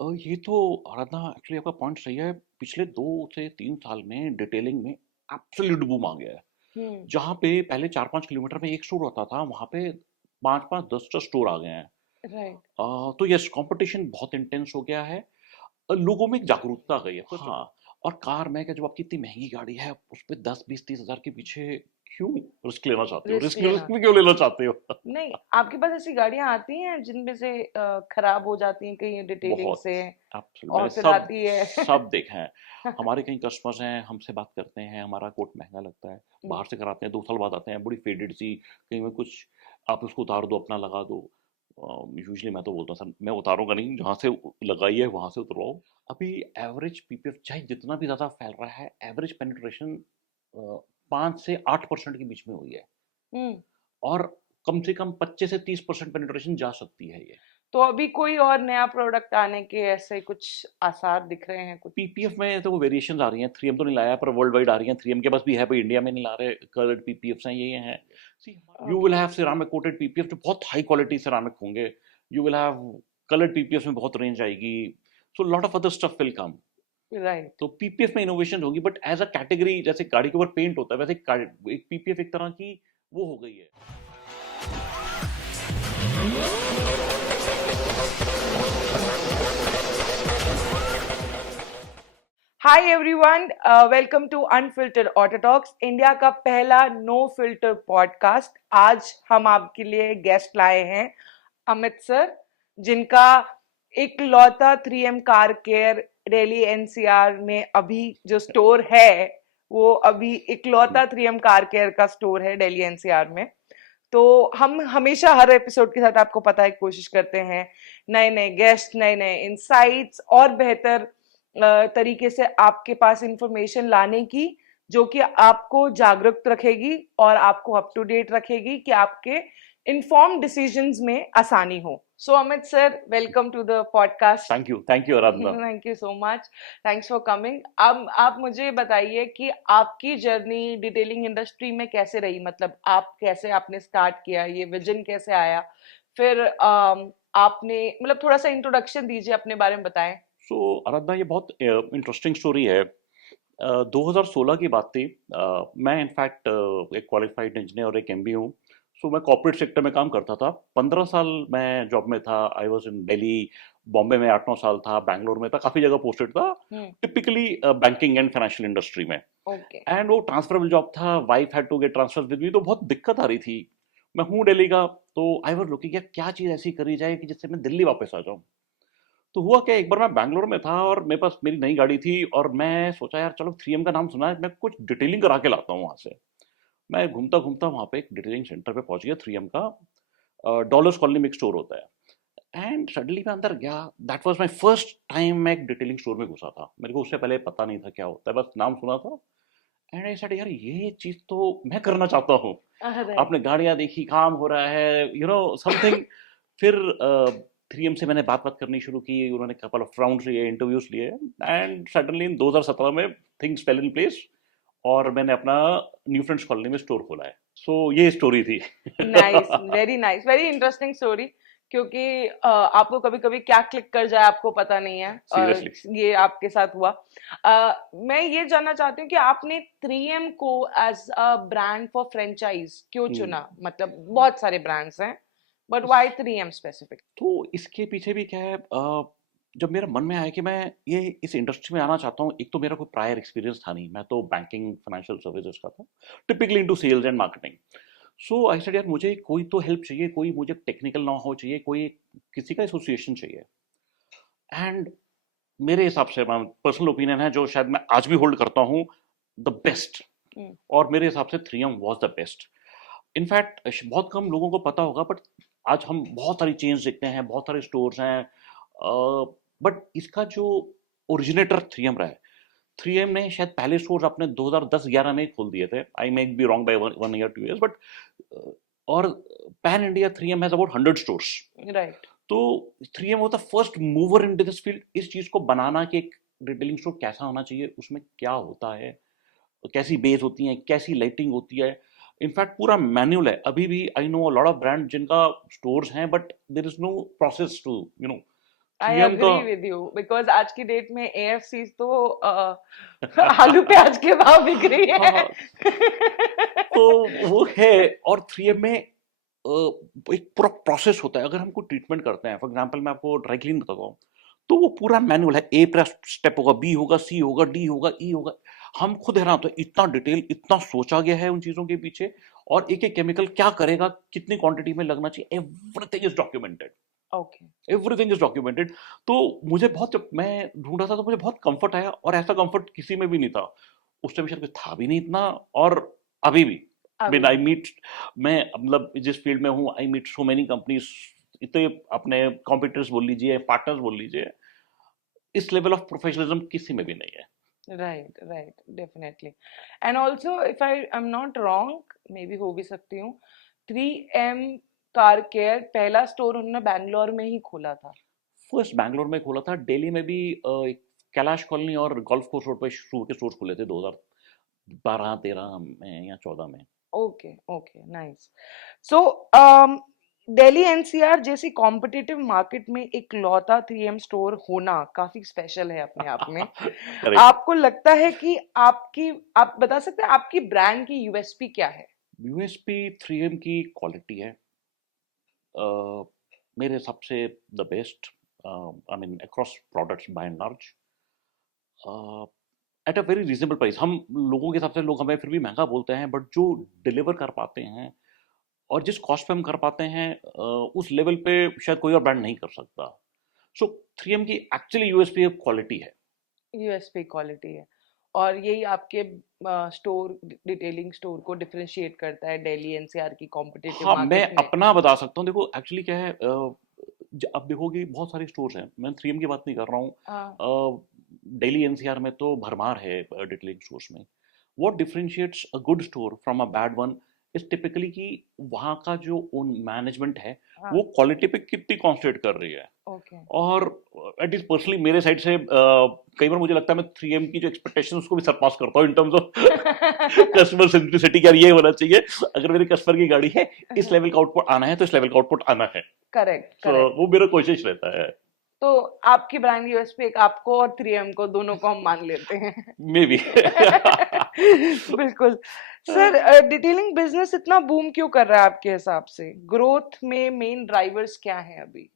ये तो आराधना एक्चुअली आपका पॉइंट सही है। पिछले 2 से 3 साल में डिटेलिंग में एब्सोल्यूट बूम आ गया है। हुँ, जहाँ पे पहले 4-5 किलोमीटर में 1 स्टोर होता था, वहाँ पे 5-5 10-10 स्टोर आ गए हैं। राइट, तो यस कॉम्पिटिशन बहुत इंटेंस हो गया है। लोगों में एक जागरूकता आ गई है। हाँ, और कार में क्या जब आपकी इतनी महँगी गाड़ी है, उस पे 10, 20, 30 हज़ार के पीछे क्यों रिस्क लेना चाहते हो? रिस्क रिस्क लेना। भी क्यों लेना चाहते हो? नहीं, आपके पास ऐसी गाड़ियाँ आती हैं जिनमें से खराब हो जाती हैं कहीं डिटेलिंग बहुत, से एब्सोल्यूट और मैंने फिर सब आती है? सब देखा है। हमारे कई कस्टमर्स हैं, हमसे बात करते हैं, हमारा कोट महँगा लगता है, हुँ, बाहर से कराते हैं, 2 साल बाद आते हैं, बड़ी फेडेड सी, कहीं में कुछ आप उसको उतार दो, अपना लगा दो। यूजुअली मैं तो बोलता हूँ सर मैं उतारूँगा नहीं, जहाँ से लगाई है वहाँ से उतरवाओ। अभी एवरेज पीपीएफ चाहे जितना भी ज़्यादा फैल रहा है, एवरेज पेनिट्रेशन 5 से 8% के बीच में हुई है हुँ। और कम से कम 25 से 30% पेनिट्रेशन जा सकती है ये। तो अभी कोई और नया प्रोडक्ट आने के ऐसे कुछ आसार दिख रहे हैं कुछ? पीपीएफ में तो वेरिएशंस आ रही हैं, 3M तो नहीं लाया पर वर्ल्ड वाइड आ रही हैं। 3M के पास भी है, भाई इंडिया में नहीं ला रहे। कलर्ड पीपीएफ्स हैं, ये हैं। See you okay, will have ceramic coated PPF जो बहुत हाई क्वालिटी सिरामिक होंगे। You will have coloured PPF में बहुत रेंज आएगी। So lot of other stuff will come. Right. तो पीपीएफ में इनोवेशन होगी, बट एज अ कैटेगरी जैसे गाड़ी के ऊपर पेंट होता है वैसे एक पीपीएफ एक तरह की वो हो गई है। Hi everyone, welcome to unfiltered auto talks, India का पहला नो फिल्टर पॉडकास्ट। आज हम आपके लिए गेस्ट लाए हैं अमित सर, जिनका इकलौता 3M car care Delhi NCR में अभी जो स्टोर है, वो अभी इकलौता 3M कार केयर का स्टोर है दिल्ली एनसीआर में। तो हम हमेशा हर एपिसोड के साथ आपको पता है कोशिश करते हैं नए नए गेस्ट, नए नए इंसाइट्स और बेहतर तरीके से आपके पास इंफॉर्मेशन लाने की, जो कि आपको जागरूक रखेगी और आपको अप टू डेट रखेगी कि आपके इन्फॉर्म डिसीजंस में आसानी हो। So Amit sir, welcome to the podcast. Thank you Aradhana. Thank you so much. Thanks for coming. अब आप मुझे बताइए कि आपकी जर्नी डिटेलिंग इंडस्ट्री में कैसे रही, मतलब आप कैसे आपने स्टार्ट किया, ये विजन कैसे आया, फिर आपने मतलब थोड़ा सा इंट्रोडक्शन दीजिए, अपने बारे में बताएं। सो आराधना ये बहुत इंटरेस्टिंग स्टोरी है। 2016 की बात थी। मैं इनफैक्ट एक क्वालिफाइड इंजीनियर और एक एमबी हूँ। सो मैं कॉर्पोरेट सेक्टर में काम करता था। 15 साल मैं जॉब में था। I was in Delhi. Bombay में 8-9 साल था। बैंगलोर में था। काफ़ी जगह पोस्टेड था। Hmm. Typically banking and financial industry में। ओके। एंड वो ट्रांसफरेबल जॉब था। Wife had to get transfer with me, तो बहुत दिक्कत आ रही थी। मैं हूँ दिल्ली का। तो आई वॉज लुकिंग क्या चीज़ ऐसी करी जाए कि जिससे मैं दिल्ली वापस आ जाऊँ। तो हुआ क्या, एक बार मैं बैंगलोर में था और मेरे पास मेरी नई गाड़ी थी और मैं सोचा यार चलो 3M का नाम सुना है, मैं कुछ डिटेलिंग करा के लाता हूँ वहाँ से। मैं घूमता घूमता वहाँ पे एक डिटेलिंग सेंटर पे पहुँच गया 3M का। डॉलर्स कॉलोनी में एक स्टोर होता है। एंड सडनली मैं अंदर गया। That was my first time मैं एक डिटेलिंग स्टोर में घुसा था। मेरे को उससे पहले पता नहीं था क्या होता है, बस नाम सुना था। एंड आई सेड यार ये चीज़ तो मैं करना चाहता हूँ। राइट। आपने गाड़ियाँ देखी, काम हो रहा है, यू नो समथिंग। फिर 3M से मैंने बात बात करनी शुरू की। उन्होंने कपल ऑफ राउंड्स लिए, इंटरव्यूज लिए। एंड सडनली इन 2017 में थिंग्स फेल इन प्लेस और मैंने अपना न्यू फ्रेंड्स कॉलोनी में स्टोर खोला है। सो ये स्टोरी थी। Nice, very interesting story. क्योंकि आपको कभी कभी क्या क्लिक कर जाए आपको पता नहीं है, और सीरियसली। ये आपके साथ हुआ। मैं ये जानना चाहती हूँ कि आपने 3M को as a brand for franchise क्यों चुना? मतलब बहुत सारे ब्रांड्स हैं, बट व्हाई 3M स्पेसिफिक? तो इसके पीछे भी क्या है, जब मेरा मन में आया कि मैं ये इस इंडस्ट्री में आना चाहता हूँ। एक तो मेरा कोई प्रायर एक्सपीरियंस था नहीं, मैं तो बैंकिंग फाइनेंशियल सर्विसेज का था, typically into sales and marketing. So I said यार मुझे कोई तो हेल्प चाहिए, कोई मुझे टेक्निकल ना हो चाहिए, कोई किसी का एसोसिएशन चाहिए। एंड मेरे हिसाब से पर्सनल ओपिनियन है जो शायद मैं आज भी होल्ड करता हूँ, द बेस्ट। और मेरे हिसाब से 3M was the best. In fact बहुत कम लोगों को पता होगा, बट आज हम बहुत सारी चेन्स देखते हैं, बहुत सारे स्टोर्स हैं। बट इसका जो ओरिजिनेटर 3M रहा है। 3M ने शायद पहले स्टोर्स अपने 2010-11 में ही खोल दिए थे। I may be wrong by 1 year 2 years, but और pan India 3M has about 100 stores. Right. तो 3M was the first mover in this field, इस चीज को बनाना कि एक रिटेलिंग स्टोर कैसा होना चाहिए, उसमें क्या होता है, कैसी बेस होती है, कैसी लाइटिंग होती है। इनफैक्ट पूरा मैनुअल है। अभी भी I know a lot of brand जिनका स्टोर्स हैं, but there is no process to you know I 3M का अग्री विद यू बिकॉज आज की डेट में एएफसी तो आलू प्याज के भाव बिक रही हाँ है। हाँ, तो वो है। और 3M में एक पूरा प्रोसेस होता है। अगर हम कोई ट्रीटमेंट करते हैं, फॉर एग्जांपल मैं आपको ड्राई क्लीन बताता हूँ, तो वो पूरा मैनुअल है। ए प्लस स्टेप होगा, बी होगा, सी होगा, डी होगा, ई होगा। हम खुद हैरान होते हैं, इतना डिटेल, इतना सोचा गया है उन चीजों के पीछे। और एक एक केमिकल क्या करेगा, कितनी क्वांटिटी में लगना चाहिए, everything is documented. Okay. Everything is documented. तो मुझे बहुत, जब मैं ढूंढा था तो मुझे बहुत कंफर्ट आया, और ऐसा कंफर्ट किसी में भी नहीं था। उस टाइम शायद कुछ था भी नहीं इतना। और अभी भी अभी आई भी। मीट, मैं मतलब जिस फील्ड में हूँ, I meet so many companies, इतने अपने कॉम्पिटिटर्स बोल लीजिए, पार्टनर्स बोल लीजिए, इस लेवल ऑफ प्रोफेशनलिज्म किसी में भी नहीं है। Right right definitely. And also if I am not wrong, may be हो भी सकती हूँ, 3M कार केयर पहला स्टोर उन्होंने बैंगलोर में ही खोला था। फर्स्ट बैंगलोर में खोला था, दिल्ली में भी एक कैलाश कॉलोनी और गोल्फ कोर्स रोड पे शुरू के स्टोर्स खुले थे 2012-13 में या 14 में। Okay okay nice. So Delhi NCR जैसी कॉम्पिटिटिव मार्केट में एक लौता 3M स्टोर होना काफी स्पेशल है अपने आप में। करेक्ट। आपको लगता है कि आपकी, आप बता सकते हैं आपकी ब्रांड की यूएसपी क्या है? यूएसपी 3M की क्वालिटी है, मेरे हिसाब से the best, I mean across products by and large, at a very reasonable price. हम लोगों के हिसाब से लोग हमें फिर भी महंगा बोलते हैं, बट जो डिलीवर कर पाते हैं और जिस कॉस्ट पे हम कर पाते हैं, उस लेवल पे शायद कोई और ब्रांड नहीं कर सकता। सो 3M की एक्चुअली यूएसपी क्वालिटी है। यूएसपी क्वालिटी है, और यही आपके स्टोर, डिटेलिंग स्टोर को डिफरेंशिएट करता है दिल्ली एनसीआर की कॉम्पिटिटिव हाँ, मैं मार्केट में। अपना बता सकता हूँ। देखो एक्चुअली क्या है, अब देखोगे बहुत सारे स्टोर्स हैं, मैं 3M की बात नहीं कर रहा हाँ। हूँ। दिल्ली एनसीआर में तो भरमार है डिटेलिंग स्टोर्स में। What differentiates a good store from a bad one is typically कि वहाँ का जो ओन मैनेजमेंट है, हाँ। वो क्वालिटी पे कितनी कॉन्सेंट्रेट कर रही है। ओके। और एटलीस्ट पर्सनली मेरे साइड से कई बार मुझे लगता है मैं 3M की जो एक्सपेक्टेशन उसको भी सरपास करता हूँ in terms of customer centricity. क्या ये होना चाहिए, अगर मेरे कस्टमर की गाड़ी है, इस लेवल का आउटपुट आना है तो इस लेवल का आउटपुट आना है। करेक्ट तो करेक्ट। वो मेरा कोशिश रहता है। तो आपकी ब्रांड यूएसपी एक आपको और 3M को दोनों को हम मान लेते हैं। May be. बिल्कुल। सर डिटेलिंग बिजनेस इतना बूम क्यों कर रहा है आपके हिसाब से? ग्रोथ में मेन ड्राइवर्स क्या हैं अभी?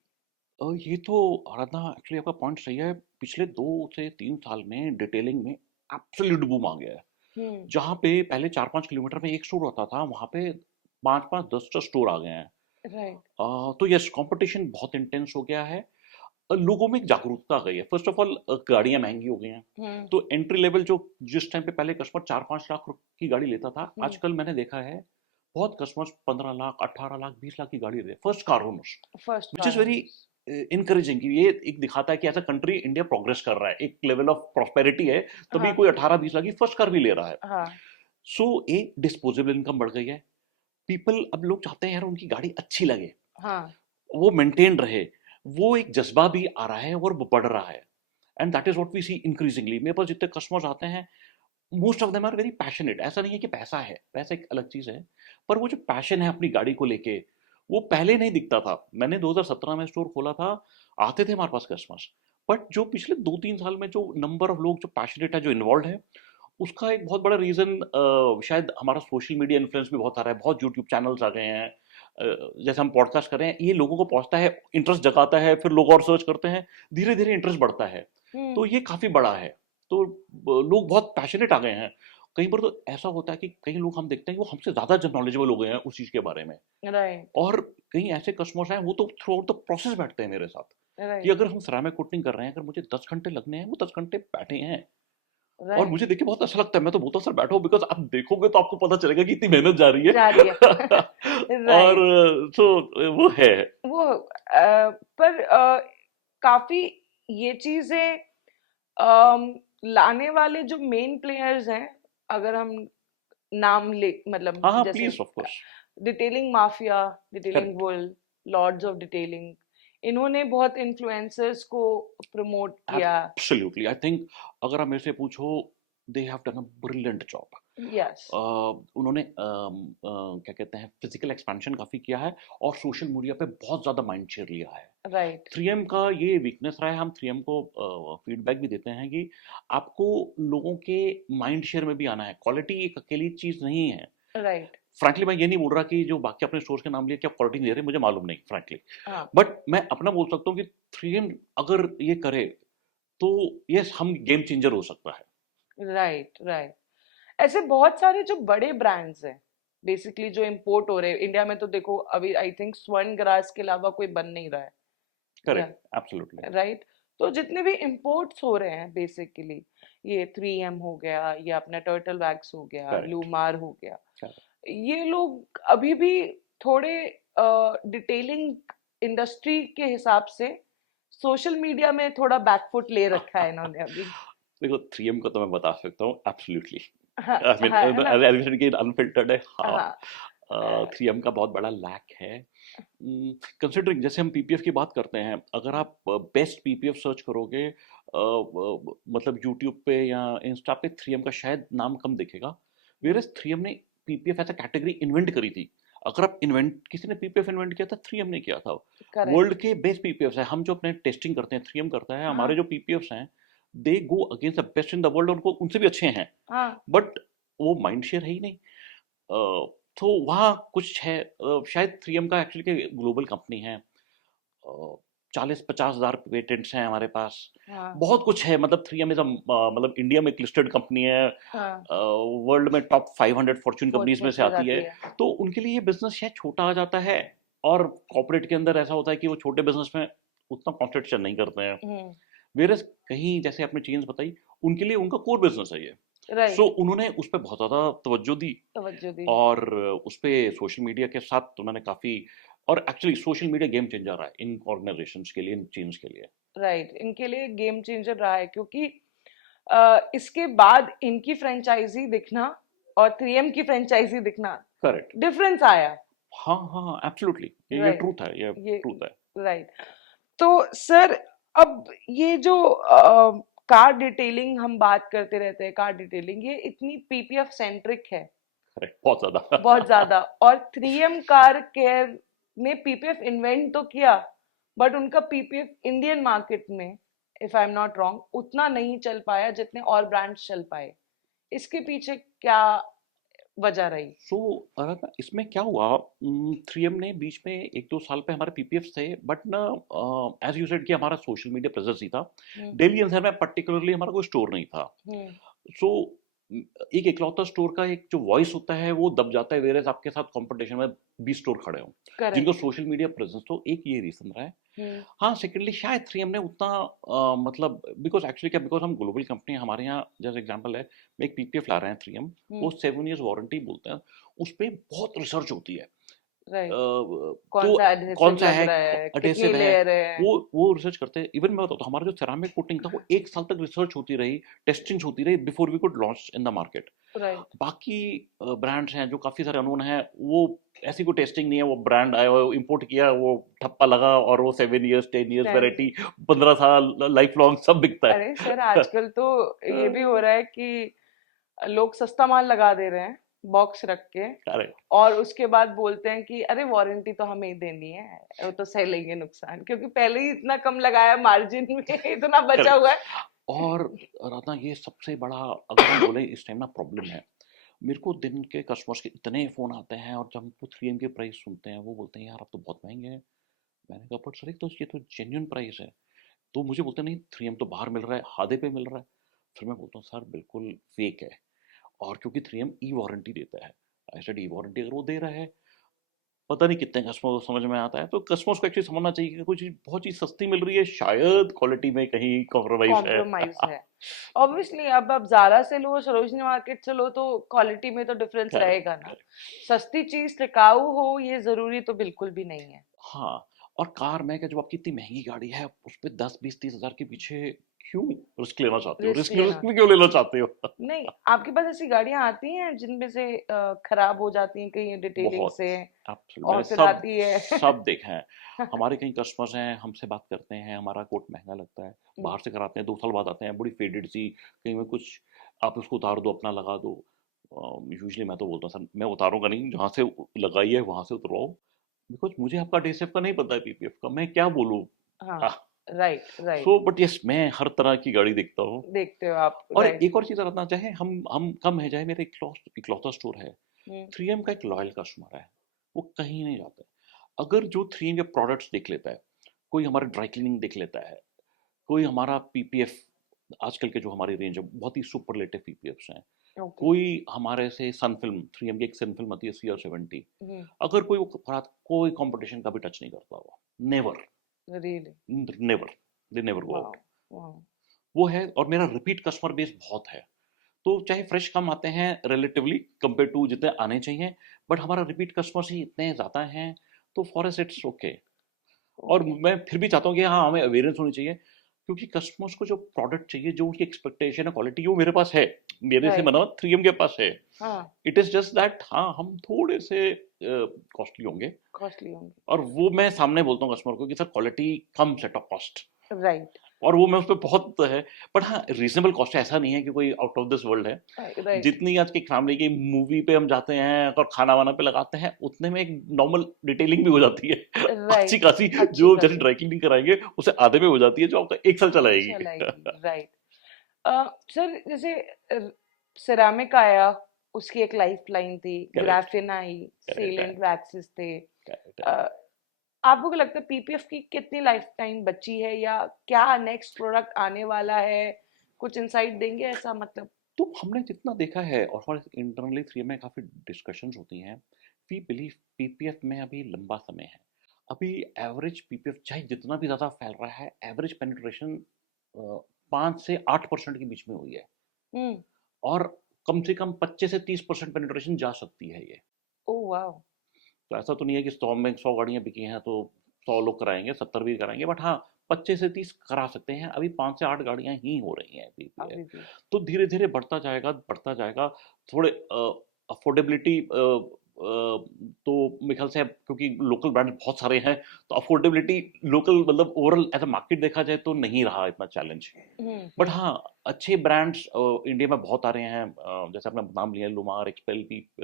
ये तो आराधना, एक्चुअली आपका पॉइंट सही है। पिछले 2 से 3 साल में डिटेलिंग में एब्सोल्यूट बूम आ गया है। हम्म। जहाँ पे पहले 4-5 किलोमीटर में एक स्टोर होता था, वहाँ पे 5-5, 10 स्टोर आ गए हैं। राइट। तो यस, कंपटीशन बहुत इंटेंस हो गया है। लोगों में एक जागरूकता आ गई है। फर्स्ट ऑफ ऑल, गाड़ियां महंगी हो गई हैं। हम्म। तो एंट्री लेवल जो, जिस टाइम पे पहले कस्टमर 4-5 लाख की गाड़ी लेता था, हम्म। आजकल मैंने देखा है बहुत कस्टमर्स 15 लाख, 18 लाख, 20 लाख की गाड़ी ले, first car owners, first which is car. Very encouraging. ये एक दिखाता है कि as a country India progress कर रहा है, एक लेवल ऑफ प्रॉस्पेरिटी है, तभी हाँ। कोई 18-20 लाख की फर्स्ट कार भी ले रहा है। हाँ। सो एक डिस्पोजेबल इनकम बढ़ गई है। पीपल, अब लोग चाहते हैं यार उनकी गाड़ी अच्छी लगे, हाँ। वो मेंटेन रहे। वो एक जज्बा भी आ रहा है और वो बढ़ रहा है। And that is what we see increasingly. मेरे पास जितने कस्टमर्स आते हैं, most of them are very passionate. ऐसा नहीं है कि पैसा है, पैसा एक अलग चीज है, पर वो जो पैशन है अपनी गाड़ी को लेके, वो पहले नहीं दिखता था। मैंने 2017 में स्टोर खोला था, आते थे हमारे पास कस्टमर्स, बट जो पिछले 2-3 साल में जो नंबर ऑफ लोग जो पैशनेट है, जो इन्वॉल्व है, उसका एक बहुत बड़ा रीजन शायद हमारा सोशल मीडिया इन्फ्लुएंस भी बहुत आ रहा है। बहुत यूट्यूब चैनल्स आ गए हैं, जैसे हम पॉडकास्ट कर रहे हैं, ये लोगों को पहुंचता है, इंटरेस्ट जगाता है, फिर लोग और सर्च करते हैं, धीरे धीरे इंटरेस्ट बढ़ता है। तो हम्म। ये काफी बड़ा है। तो लोग बहुत पैशनेट आ गए हैं। कई बार तो ऐसा होता है कि कई लोग हम देखते हैं कि वो हमसे ज्यादा नॉलेजेबल हो गए हैं उस चीज के बारे में। राइट और कई ऐसे कस्टमर्स हैं, वो तो थ्रू आउट द प्रोसेस बैठते हैं मेरे साथ, कि राइट अगर हम सिरेमिक कोटिंग कर रहे हैं, अगर मुझे 10 घंटे लगने हैं, वो 10 घंटे बैठे हैं। और राइट। मुझे देख के बहुत अच्छा लगता है। मैं तो बोलता हूँ सर बैठो, बिकॉज़ आप देखोगे तो आपको पता चलेगा कि इतनी मेहनत जा रही जा रही है। है। और राइट। सो वो है। वो पर काफी ये चीजें लाने वाले जो मेन प्लेयर्स हैं, अगर हम नाम ले, मतलब हाँ, हाँ, जैसे please of course. Detailing mafia, detailing correct. World, lords of detailing, इन्होंने बहुत इन्फ्लुएंसर्स को प्रमोट किया। एब्सोल्युटली, आई थिंक अगर आप मेरे से पूछो, they have done a brilliant job. Yes, उन्होंने क्या कहते हैं, फिजिकल एक्सपेंशन काफ़ी किया है और सोशल मीडिया पे बहुत ज़्यादा माइंड शेयर लिया है। राइट, 3M का ये वीकनेस रहा है, हम 3M को फीडबैक भी देते हैं कि आपको लोगों के माइंड शेयर में भी आना है, क्वालिटी एक अकेली चीज़ नहीं है। राइट, फ्रैंकली मैं ये नहीं बोल रहा कि जो बाकी अपने स्टोर्स के नाम लिए क्या क्वालिटी नहीं दे रहे, मुझे मालूम नहीं फ्रैंकली, हाँ, बट मैं अपना बोल सकता हूँ कि 3M अगर ये करे तो यस, हम गेम चेंजर हो सकता है। Right, right. ऐसे बहुत सारे जो बड़े ब्रांड्स हैं, बेसिकली जो इंपोर्ट हो रहे हैं इंडिया में, तो देखो अभी आई थिंक स्वर्ण ग्रास के अलावा कोई बन नहीं रहा है, या करेक्ट, एब्सोल्युटली। राइट। तो जितने भी इंपोर्ट्स हो रहे हैं बेसिकली, ये 3M हो गया, या अपना टर्टल वैक्स हो गया, करेक्ट, लूमार हो गया, करेक्ट। ये लोग अभी भी थोड़े डिटेलिंग इंडस्ट्री के हिसाब से सोशल मीडिया में थोड़ा बैकफुट ले रखा है इन्होंने अभी। देखो 3M को तो मैं बता सकता हूँ एब्सोल्युटली, हाँ, आई हाँ, है मीन ना। एलिवेशन की अनफिल्टर्ड है, हाँ। हाँ, 3M का बहुत बड़ा लैक है, कंसिडरिंग जैसे हम पीपीएफ की बात करते हैं, अगर आप बेस्ट पीपीएफ सर्च करोगे मतलब यूट्यूब पे या इंस्टा पे 3M का शायद नाम कम दिखेगा, वेरस 3M ने पीपीएफ ऐसा कैटेगरी इन्वेंट करी थी। अगर आप इन्वेंट, किसी ने पीपीएफ इन्वेंट किया था, 3M ने किया था। वर्ल्ड करेक्ट, के बेस्ट पीपीएफ है, हम जो अपने टेस्टिंग करते हैं 3M करता है, हाँ, हमारे जो पीपीएफ हैं they go against the best in the world, उनको उनसे भी अच्छे हैं, हाँ, बट वो माइंड शेयर है ही नहीं। तो वहाँ कुछ है, शायद 3M का एक्चुअली के ग्लोबल कंपनी है, 40-50 हज़ार पेटेंट्स हैं हमारे पास, हाँ, बहुत कुछ है, मतलब 3M इज मतलब इंडिया में एक लिस्टेड कंपनी है, हाँ, वर्ल्ड में टॉप 500 फॉर्चून कंपनीज में फॉर्चून से पे आती है। जाती है। तो उनके लिए ये बिजनेस शायद छोटा आ जाता है, और कॉर्पोरेट के अंदर ऐसा होता है कि वो छोटे बिजनेस में उतना कॉन्सेंट्रेशन नहीं करते हैं, हम्म, वेरस कहीं जैसे आपने चेंज बताई, उनके लिए उनका कोर बिजनेस है ये। सो राइट, उन्होंने उस पर बहुत ज़्यादा तवज्जो दी, तवज्जो दी। और उस पे सोशल मीडिया के साथ उन्होंने काफ़ी, और actually social media game changer रहा है इन ऑर्गेनाइजेशंस के लिए, इन चेंज के लिए। राइट, इनके लिए गेम चेंजर रहा है, क्योंकि इसके बाद इनकी फ्रेंचाइजी दिखना और 3M की फ्रेंचाइजी दिखना, करेक्ट, डिफरेंस आया। हाँ हाँ एब्सोल्युटली, ये राइट, ट्रूथ है, ये ये ट्रूथ है। राइट। तो सर, अब ये जो कार डिटेलिंग हम बात करते रहते हैं, कार डिटेलिंग ये इतनी पीपीएफ सेंट्रिक है, करेक्ट, बहुत बहुत ज़्यादा। ज्यादा। और 3M कार केयर ने पीपीएफ इन्वेंट तो किया, बट उनका पीपीएफ इंडियन मार्केट में, if I am not wrong, उतना नहीं चल पाया जितने और ब्रांड्स चल पाए। इसके पीछे क्या वजह रही? सो अगर इसमें क्या हुआ, 3M ने बीच में 1-2 साल पे हमारे पीपीएफ थे, बट ना एज यू सेड कि हमारा सोशल मीडिया प्रेजेंस ही था, हम्म, दिल्ली एनसीआर में पर्टिकुलरली हमारा कोई स्टोर नहीं था। हम्म, सो एक इकलौता स्टोर का एक जो वॉइस होता है वो दब जाता है, वेरेज आपके साथ कंपटीशन में 20 स्टोर खड़े हों जिनको करेक्ट, सोशल मीडिया प्रेजेंस, तो एक ये रीजन रहा है। हम्म, हाँ, सेकेंडली शायद 3M ने उतना मतलब बिकॉज एक्चुअली क्या, बिकॉज हम ग्लोबल कंपनी हैं, हमारे यहाँ जैसे एग्जांपल है, एक पीपीएफ ला रहे हैं 3M, वो हम्म, 7 years वारंटी बोलते हैं, उस पर बहुत रिसर्च होती है। राइट। कौन तो सा कौन एडहेसिव सा लग है, रहा है, कितनी अडेसिव है, लेयर है? वो रिसर्च करते हैं। इवन मैं बताता हूँ, हमारा जो सेरामिक कोटिंग था वो 1 साल तक रिसर्च होती रही, टेस्टिंग होती रही before we could launch in the market. Right, बाकी ब्रांड्स हैं जो काफ़ी सारे अननोन हैं, वो ऐसी कोई टेस्टिंग नहीं है, वो ब्रांड आया हुआ इंपोर्ट किया, वो ठप्पा लगा और वो 7 years 10 years टेन। वैरायटी, 15 साल लाइफ लॉन्ग सब बिकता अरे सर, है। आजकल तो ये भी हो रहा है कि लोग सस्ता माल लगा दे रहे हैं बॉक्स रख के, करेक्ट, और उसके बाद बोलते हैं कि अरे वारंटी तो हमें ही देनी है, वो तो सह लेंगे नुकसान, क्योंकि पहले ही इतना कम लगाया मार्जिन में, इतना बचा करेक्ट। हुआ है। और राधा, ये सबसे बड़ा अगर हम बोले इस टाइम ना प्रॉब्लम है, मेरे को दिन के कस्टमर्स के इतने फ़ोन आते हैं, और जब वो 3M के प्राइस सुनते हैं वो बोलते हैं यार आप तो बहुत महंगे हैं। मैंने कहा बट सर, तो ये तो जेन्युइन प्राइस है। तो मुझे बोलते हैं नहीं, 3M तो बाहर मिल रहा है, आधे पे मिल रहा है। फिर मैं बोलता हूँ सर बिल्कुल फेक है, और क्योंकि 3M ई वारंटी देता है, आई सेड ई वारंटी अगर वो दे रहा है, पता नहीं कितने कस्टमर को समझ में आता है। तो कस्टमर्स को एक्चुअली समझना चाहिए कि कोई चीज़ बहुत चीज़ सस्ती मिल रही है, शायद क्वालिटी में कहीं कॉम्प्रोमाइज़ है। कॉम्प्रोमाइज है, ऑब्वियसली। अब आप जारा से लो, सरोजनी मार्केट से लो, तो क्वालिटी में तो डिफरेंस करेक्ट, रहेगा ना। करेक्ट। सस्ती चीज टिकाऊ हो ये जरूरी तो बिल्कुल भी नहीं है। हाँ, और कार में क्या, जब आपकी इतनी महँगी गाड़ी है, आप उस पे 10-20-30 हज़ार के पीछे क्यों रिस्क लेना चाहते हो? रिस्क रिस्क लेना, भी क्यों लेना चाहते हो? नहीं, आपके पास ऐसी गाड़ियां आती हैं जिनमें से खराब हो जाती हैं कहीं डिटेलिंग बहुत, से, एब्सोल्यूट, और मैंने फिर सब आती है? सब देखे हैं। हमारे कई कस्टमर्स हैं, हमसे बात करते हैं, हमारा कोट महँगा लगता है, हम्म, बाहर से कराते हैं, 2 साल बाद आते हैं, बड़ी फेडेड सी, कहीं में कुछ आप उसको उतार दो, अपना लगा दो। यूजुअली मैं तो बोलता हूँ सर, मैं उतारूंगा नहीं, जहाँ से लगाई है वहां से उतरवाओ, बिकॉज मुझे आपका डीएसएफ का नहीं पता है, पीपीएफ का, मैं क्या बोलूँ। हाँ, right, so right. But yes, मैं हर तरह की गाड़ी देखता हूँ। देखते हो आप, और राइट। एक और चीज बताना चाहे, हम कम है, चाहे मेरा इकलौता स्टोर है, हम्म, 3M का एक लॉयल कस्टमर है, वो कहीं नहीं जाता है। अगर जो 3M के प्रोडक्ट्स देख लेता है, कोई हमारा ड्राई क्लीनिंग देख लेता है, कोई हमारा पीपीएफ, आजकल के जो हमारी रेंज है बहुत ही सुपरलेटिव पीपीएफ्स हैं, ओके। कोई हमारे से सन फिल्म, 3M की एक सन फिल्म आती है CR70, हम्म, अगर कोई वो कोई कंपटीशन का भी टच नहीं करता हुआ, never, really. Never, they never go wow, out. Wow. वो है, और मेरा रिपीट कस्टमर बेस बहुत है। तो चाहे फ्रेश कम आते हैं रिलेटिवली कंपेयर टू जितने आने चाहिए, बट हमारा रिपीट कस्टमर्स ही इतने ज़्यादा हैं, तो फॉर एस इट्स ओके। और ओके, मैं फिर भी चाहता हूँ कि हाँ, हमें अवेयरनेस होनी चाहिए, क्योंकि कस्टमर्स को जो प्रोडक्ट चाहिए, जो उनकी एक्सपेक्टेशन है क्वालिटी, वो मेरे पास है, मेरे से राइट। बना 3M के पास है। हाँ, इट इज़ जस्ट दैट, हाँ, हम थोड़े से कॉस्टली होंगे, कॉस्टली होंगे। और वो मैं सामने बोलता हूँ कस्टमर को कि sir quality come set of cost, right, और वो मैं उस पे बहुत है। बट हाँ, रीजनेबल कॉस्ट है, ऐसा नहीं है कि कोई आउट ऑफ दिस वर्ल्ड है। राइट, जितनी आज की फैमिली की मूवी पे हम जाते हैं और खाना वाना पे लगाते हैं, उतने में एक नॉर्मल डिटेलिंग भी हो जाती है अच्छी राइट। खासी, अच्छी जो जैसे खासी ड्राई क्लीनिंग कराएंगे उसे आधे में हो जाती है, जो आपका 1 साल चलाएगी चलाएगी, राइट। सर, जैसे सिरामिक आया, उसकी एक लाइफ लाइन थी, करेक्ट, ग्राफिन आई, करेक्ट है, सीलेंट वैक्सेस थे। करेक्ट है। अ, आपको क्या लगता है पीपीएफ की कितनी लाइफ टाइम बची है, या क्या नेक्स्ट प्रोडक्ट आने वाला है? कुछ इंसाइट देंगे ऐसा, मतलब? तो हमने जितना देखा है, और हमारे इंटरनली 3 में काफ़ी डिस्कशंस होती हैं, वी बिलीव पीपीएफ में अभी लंबा समय है। अभी एवरेज पीपीएफ चाहे जितना भी ज़्यादा फैल रहा है, एवरेज पेनिट्रेशन 5 से 8% के बीच में हुई है, हम्म। और कम से कम 25 से 30% पेनिट्रेशन जा सकती है ये। Oh wow. तो ऐसा तो नहीं है कि 100 गाड़ियाँ बिकी हैं तो 100 लोग कराएंगे, 70 भी कराएंगे, बट हाँ, 25 से 30 करा सकते हैं। अभी 5 से 8 गाड़ियाँ ही हो रही हैं पीपीएफ। अभी भी। तो धीरे धीरे बढ़ता जाएगा, बढ़ता जाएगा। थोड़े अफोर्डेबिलिटी, तो मेरे ख्याल से अब क्योंकि लोकल ब्रांड बहुत सारे हैं, तो अफोर्डेबिलिटी लोकल, मतलब ओवरऑल एज अ मार्केट देखा जाए तो नहीं रहा इतना चैलेंज। बट हम्म। हाँ, अच्छे ब्रांड्स इंडिया में बहुत आ रहे हैं, जैसे आपने नाम लिया, लुमार, एक्सपेल,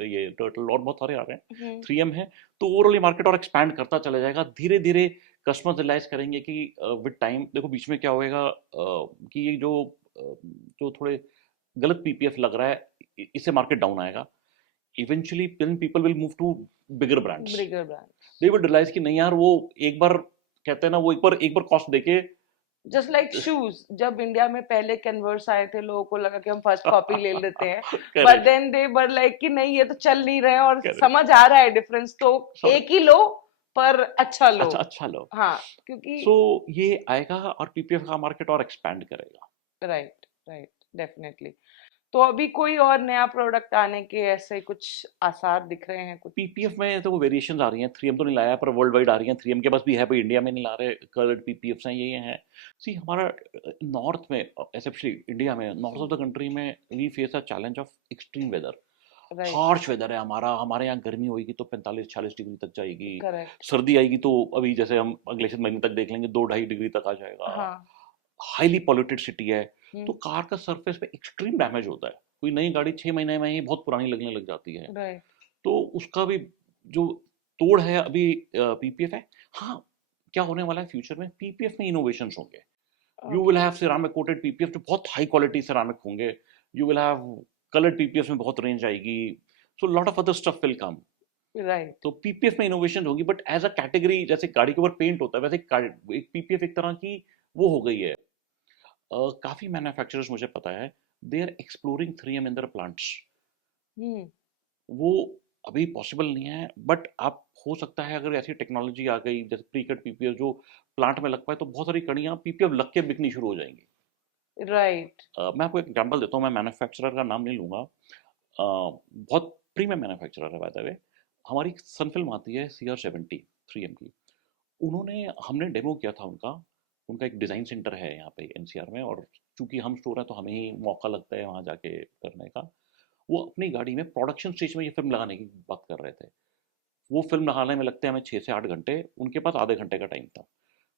ये टर्टल, और बहुत सारे आ रहे हैं। हम्म। 3M है, तो ओवरऑल ये मार्केट और एक्सपैंड करता चला जाएगा धीरे धीरे। कस्टमर रियलाइज करेंगे कि विद टाइम, देखो बीच में क्या होएगा, कि ये जो थोड़े गलत पीपीएफ लग रहा है, इससे मार्केट डाउन आएगा। Eventually people will move to bigger brands. Bigger brand. They will realise कि नहीं यार, वो एक बार, कहते हैं ना, वो एक बार कॉस्ट देके जस्ट लाइक शूज, जब इंडिया में पहले कन्वर्स आए थे, लोगों को लगा कि हम फर्स्ट कॉपी ले लेते हैं, but correct, then they were like कि नहीं, ये तो चल नहीं रहे हैं, और करेक्ट, समझ आ रहा है डिफरेंस, तो सॉरी, एक ही लो, पर अच्छा लो। अच्छा अच्छा लो। हाँ, क्योंकि सो ये आएगा और पीपीएफ का मार्केट और एक्सपैंड करेगा। Right, right, definitely. तो अभी कोई और नया प्रोडक्ट आने के ऐसे कुछ आसार दिख रहे हैं, कुछ? पीपीएफ में तो वेरिएशंस आ रही हैं, 3M तो नहीं लाया, पर वर्ल्ड वाइड आ रही हैं। 3M के पास भी है, भाई इंडिया में नहीं ला रहे, कलर्ड पीपीएफ्स हैं, ये हैं। सी हमारा नॉर्थ में, स्पेशली इंडिया में, नॉर्थ ऑफ द कंट्री में, we face a challenge of extreme weather. Right. Harsh weather है हमारा, हमारे यहाँ गर्मी होगी तो 45-46 डिग्री तक जाएगी, करेक्ट। सर्दी आएगी तो अभी जैसे हम अगले से महीने तक देख लेंगे, 2-2.5 डिग्री तक आ जाएगा। हाँ। हाईली पॉल्यूटेड सिटी है, तो हम्म। कार का सरफेस पे एक्सट्रीम डैमेज होता है। कोई नई गाड़ी 6 महीने में ही बहुत पुरानी लगने लग जाती है। राइट। तो उसका भी जो तोड़ है अभी, पीपीएफ है। हाँ, क्या होने वाला है फ्यूचर में, पीपीएफ में इनोवेशंस होंगे। You will okay. Have ceramic coated PPF जो बहुत हाई क्वालिटी सिरामिक होंगे। You will have coloured PPF में बहुत रेंज आएगी। So lot of other stuff will come. Right. तो पीपीएफ में इनोवेशन होगी, बट एज अ कैटेगरी, जैसे गाड़ी के ऊपर पेंट होता है, वैसे एक पीपीएफ एक तरह की वो हो गई है। काफी मैन्युफैक्चरर्स, मुझे पता है, they are exploring 3M in their plants. Hmm. वो अभी पॉसिबल नहीं है, बट आप, हो सकता है अगर ऐसी टेक्नोलॉजी आ गई, जैसे प्री कट पीपीएफ जो प्लांट में लग पाए, तो बहुत सारी कड़ियाँ पीपीएफ लग के बिकनी शुरू हो जाएंगी। राइट। मैं आपको एक एग्जांपल देता हूँ, मैं मैन्युफैक्चरर का नाम नहीं लूंगा, बहुत प्रीमियम मैन्युफैक्चरर है बाय द वे। हमारी सन फिल्म आती है CR70, 3M की। उन्होंने, हमने डेमो किया था उनका। उनका एक डिज़ाइन सेंटर है यहाँ पे एनसीआर में, और चूंकि हम स्टोर है तो हमें ही मौका लगता है वहाँ जाके करने का। वो अपनी गाड़ी में प्रोडक्शन स्टेज में ये फिल्म लगाने की बात कर रहे थे। वो फिल्म लगाने में लगते हैं हमें 6 से 8 घंटे, उनके पास आधे घंटे का टाइम था।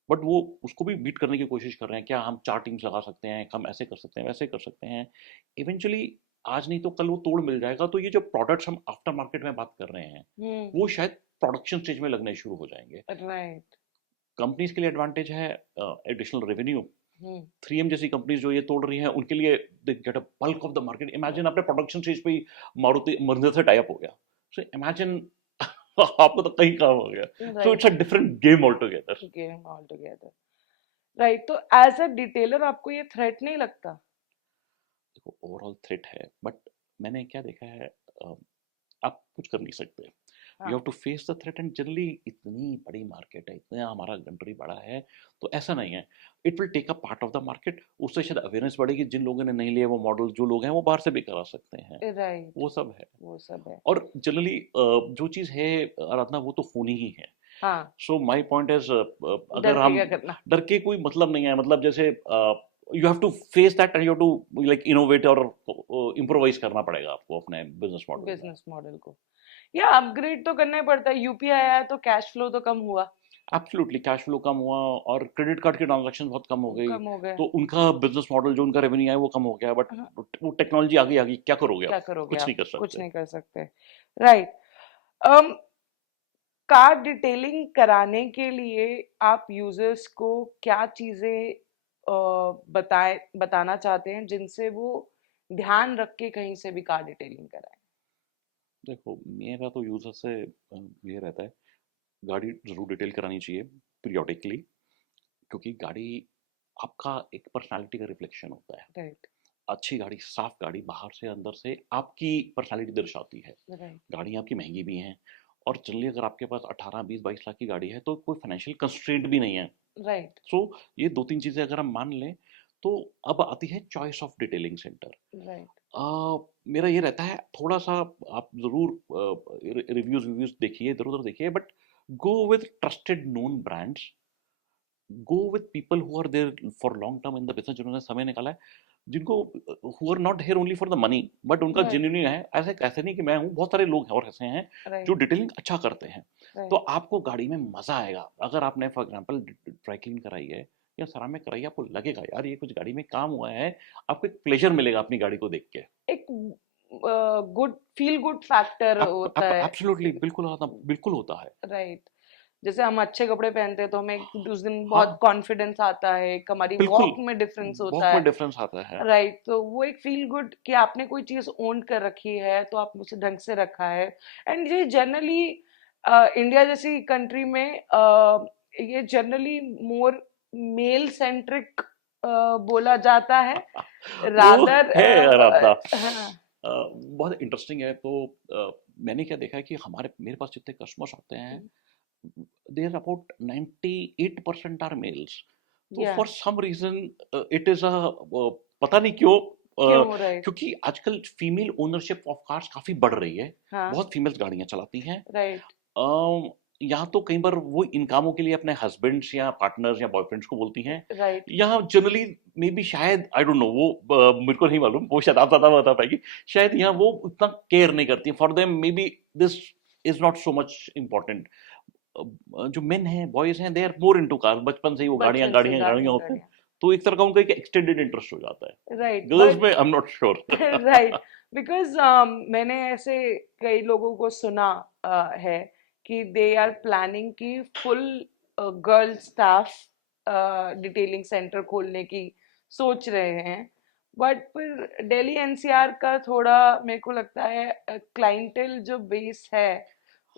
बट वो उसको भी बीट करने की कोशिश कर रहे हैं, क्या हम 4 टीम्स लगा सकते हैं, हम ऐसे कर सकते हैं, वैसे कर सकते हैं। इवेंचुअली आज नहीं तो कल वो तोड़ मिल जाएगा, तो ये जो प्रोडक्ट्स हम आफ्टर मार्केट में बात कर रहे हैं, हम्म। वो शायद प्रोडक्शन स्टेज में लगने शुरू हो जाएंगे। राइट। कंपनीज के लिए एडवांटेज है एडिशनल रेवेन्यू। हम्म। 3M जैसी कंपनीज जो ये तोड़ रही हैं, उनके लिए they get a bulk of the market. Imagine आपने प्रोडक्शन स्टेज पे ही मारुति महिंद्रा से टाई अप हो गया, सो इमेजिन आपको तो कहीं काम हो गया। So right. It's a different game all together. Game all together. Right, तो एज अ डिटेलर आपको ये थ्रेट नहीं लगता? देखो ओवरऑल थ्रेट है, बट मैंने क्या देखा है, अ, आप कुछ कर नहीं सकते। यू हैव हाँ। To face the threat, and generally इतनी बड़ी मार्केट है, इतना हमारा कंट्री बड़ा है, तो ऐसा नहीं है। It will take a part of the market, उससे शायद अवेयरनेस बढ़ेगी। जिन लोगों ने नहीं लिया वो मॉडल, जो लोग हैं वो बाहर से भी करा सकते हैं, राइट। वो सब है। वो सब है। और जनरली जो चीज़ है आराधना, वो तो होनी ही है। हाँ। सो माय पॉइंट इज, डर अगर के हम क्या करना? डर के कोई मतलब नहीं है, मतलब जैसे you have to face that, and you have to like innovate और इम्प्रोवाइज करना पड़ेगा आपको अपने बिजनेस मॉडल में। बिजनेस मॉडल को या अपग्रेड तो करना ही पड़ता है। यूपीआई आया तो कैश फ्लो तो कम हुआ। एब्सोल्युटली कैश फ्लो कम हुआ, और क्रेडिट कार्ड की ट्रांजैक्शन बहुत कम हो गई, कम हो गए। तो उनका बिजनेस मॉडल, जो उनका रेवेन्यू है, वो कम हो गया। बट हाँ, वो टेक्नोलॉजी आगे आ गई, क्या करोगे क्या आप? करोगे कुछ आप? नहीं कर कुछ सकते। नहीं कर सकते। राइट। um कार डिटेलिंग कराने के लिए आप यूजर्स को क्या चीजें बताना चाहते हैं जिनसे वो ध्यान रख के कहीं से भी कार डिटेलिंग कराएं? देखो मेरा तो यूजर से ये रहता है, गाड़ी जरूर डिटेल करानी चाहिए पीरियोडिकली, क्योंकि गाड़ी आपका एक पर्सनालिटी का रिफ्लेक्शन होता है। राइट। अच्छी गाड़ी, साफ गाड़ी, बाहर से अंदर से आपकी पर्सनालिटी दर्शाती है। राइट। गाड़ी आपकी महंगी भी हैं, और जनरली अगर आपके पास 18 20 22 लाख की गाड़ी है, तो कोई फाइनेंशियल कंस्ट्रेंट भी नहीं है। राइट। सो ये 2 3 चीज़ें अगर हम मान लें, तो अब आती है choice of detailing centre. Right. मेरा ये रहता है, थोड़ा सा आप ज़रूर रिव्यूज़ रिव्यूज़ देखिए, इधर उधर देखिए, but go with trusted known brands, go with people who are there for long term in the business, जिन्होंने समय निकाला है, जिनको who are not here only for the money, but उनका राइट। जेन्युइन है। ऐसे ऐसे नहीं कि मैं हूँ, बहुत सारे लोग हैं और ऐसे हैं जो राइट। डिटेलिंग अच्छा करते हैं। तो राइट। आपको गाड़ी में मजा आएगा। अगर आपने फॉर एग्जांपल ड्राई क्लीन कराई है या सरामिक कराई है, आपको लगेगा यार ये कुछ गाड़ी में काम हुआ है। आपको एक प्लेजर मिलेगा अपनी गाड़ी को देख के। एक गुड फील गुड फैक्टर होता है। एब्सोल्युटली, बिल्कुल होता है। राइट। जैसे हम अच्छे कपड़े पहनते हैं तो हमें उस दिन बहुत हाँ, कॉन्फिडेंस आता है, एक हमारी बिल्कुल, वॉक में डिफरेंस होता वॉक में है। डिफरेंस आता है। राइट, तो वो एक फील गुड कि आपने कोई चीज ओन कर रखी है तो आप उसे ढंग से रखा है। एंड ये जनरली इंडिया जैसी कंट्री में ये जनरली मोर मेल सेंट्रिक बोला जाता है वो रादर। है आराधना। हाँ। बहुत इंटरेस्टिंग है। तो मैंने क्या देखा है कि हमारे मेरे पास जितने कस्टमर्स आते हैं, देयर अबाउट 98% आर मेल्स। तो या for some reason it is a, पता नहीं क्यों, क्यों? राइट। क्योंकि आजकल फीमेल ओनरशिप ऑफ कार्स काफी बढ़ रही है। हाँ। बहुत फीमेल्स गाड़ियां चलाती हैं। राइट। यहाँ तो कई बार वो इन कामों के लिए अपने हस्बैंड्स या पार्टनर्स या बॉयफ्रेंड्स को बोलती हैं। राइट। यहाँ जनरली मे बी, शायद आई डोंट नो, वो मेरे को नहीं मालूम, वो शायद आप ज्यादा बता पाएगी। शायद यहाँ वो उतना केयर नहीं करती। For them may be this is not so much important. जो मेन हैं, बॉयज हैं, they are more into car. बचपन से ही वो गाड़ियां बचपन से गाड़ियां गाड़ियां गाड़ियां होते हैं, गाड़ियां। तो एक तरह का उनका एक एक्सटेंडेड इंटरेस्ट हो जाता है। राइट, गर्ल्स बट में आई am not sure. Right, because मैंने ऐसे कई लोगों को सुना है कि दे आर प्लानिंग की full girl staff detailing centre खोलने की सोच रहे हैं। बट फिर दिल्ली एनसीआर का थोड़ा मेरे को लगता है क्लाइंटेल जो बेस है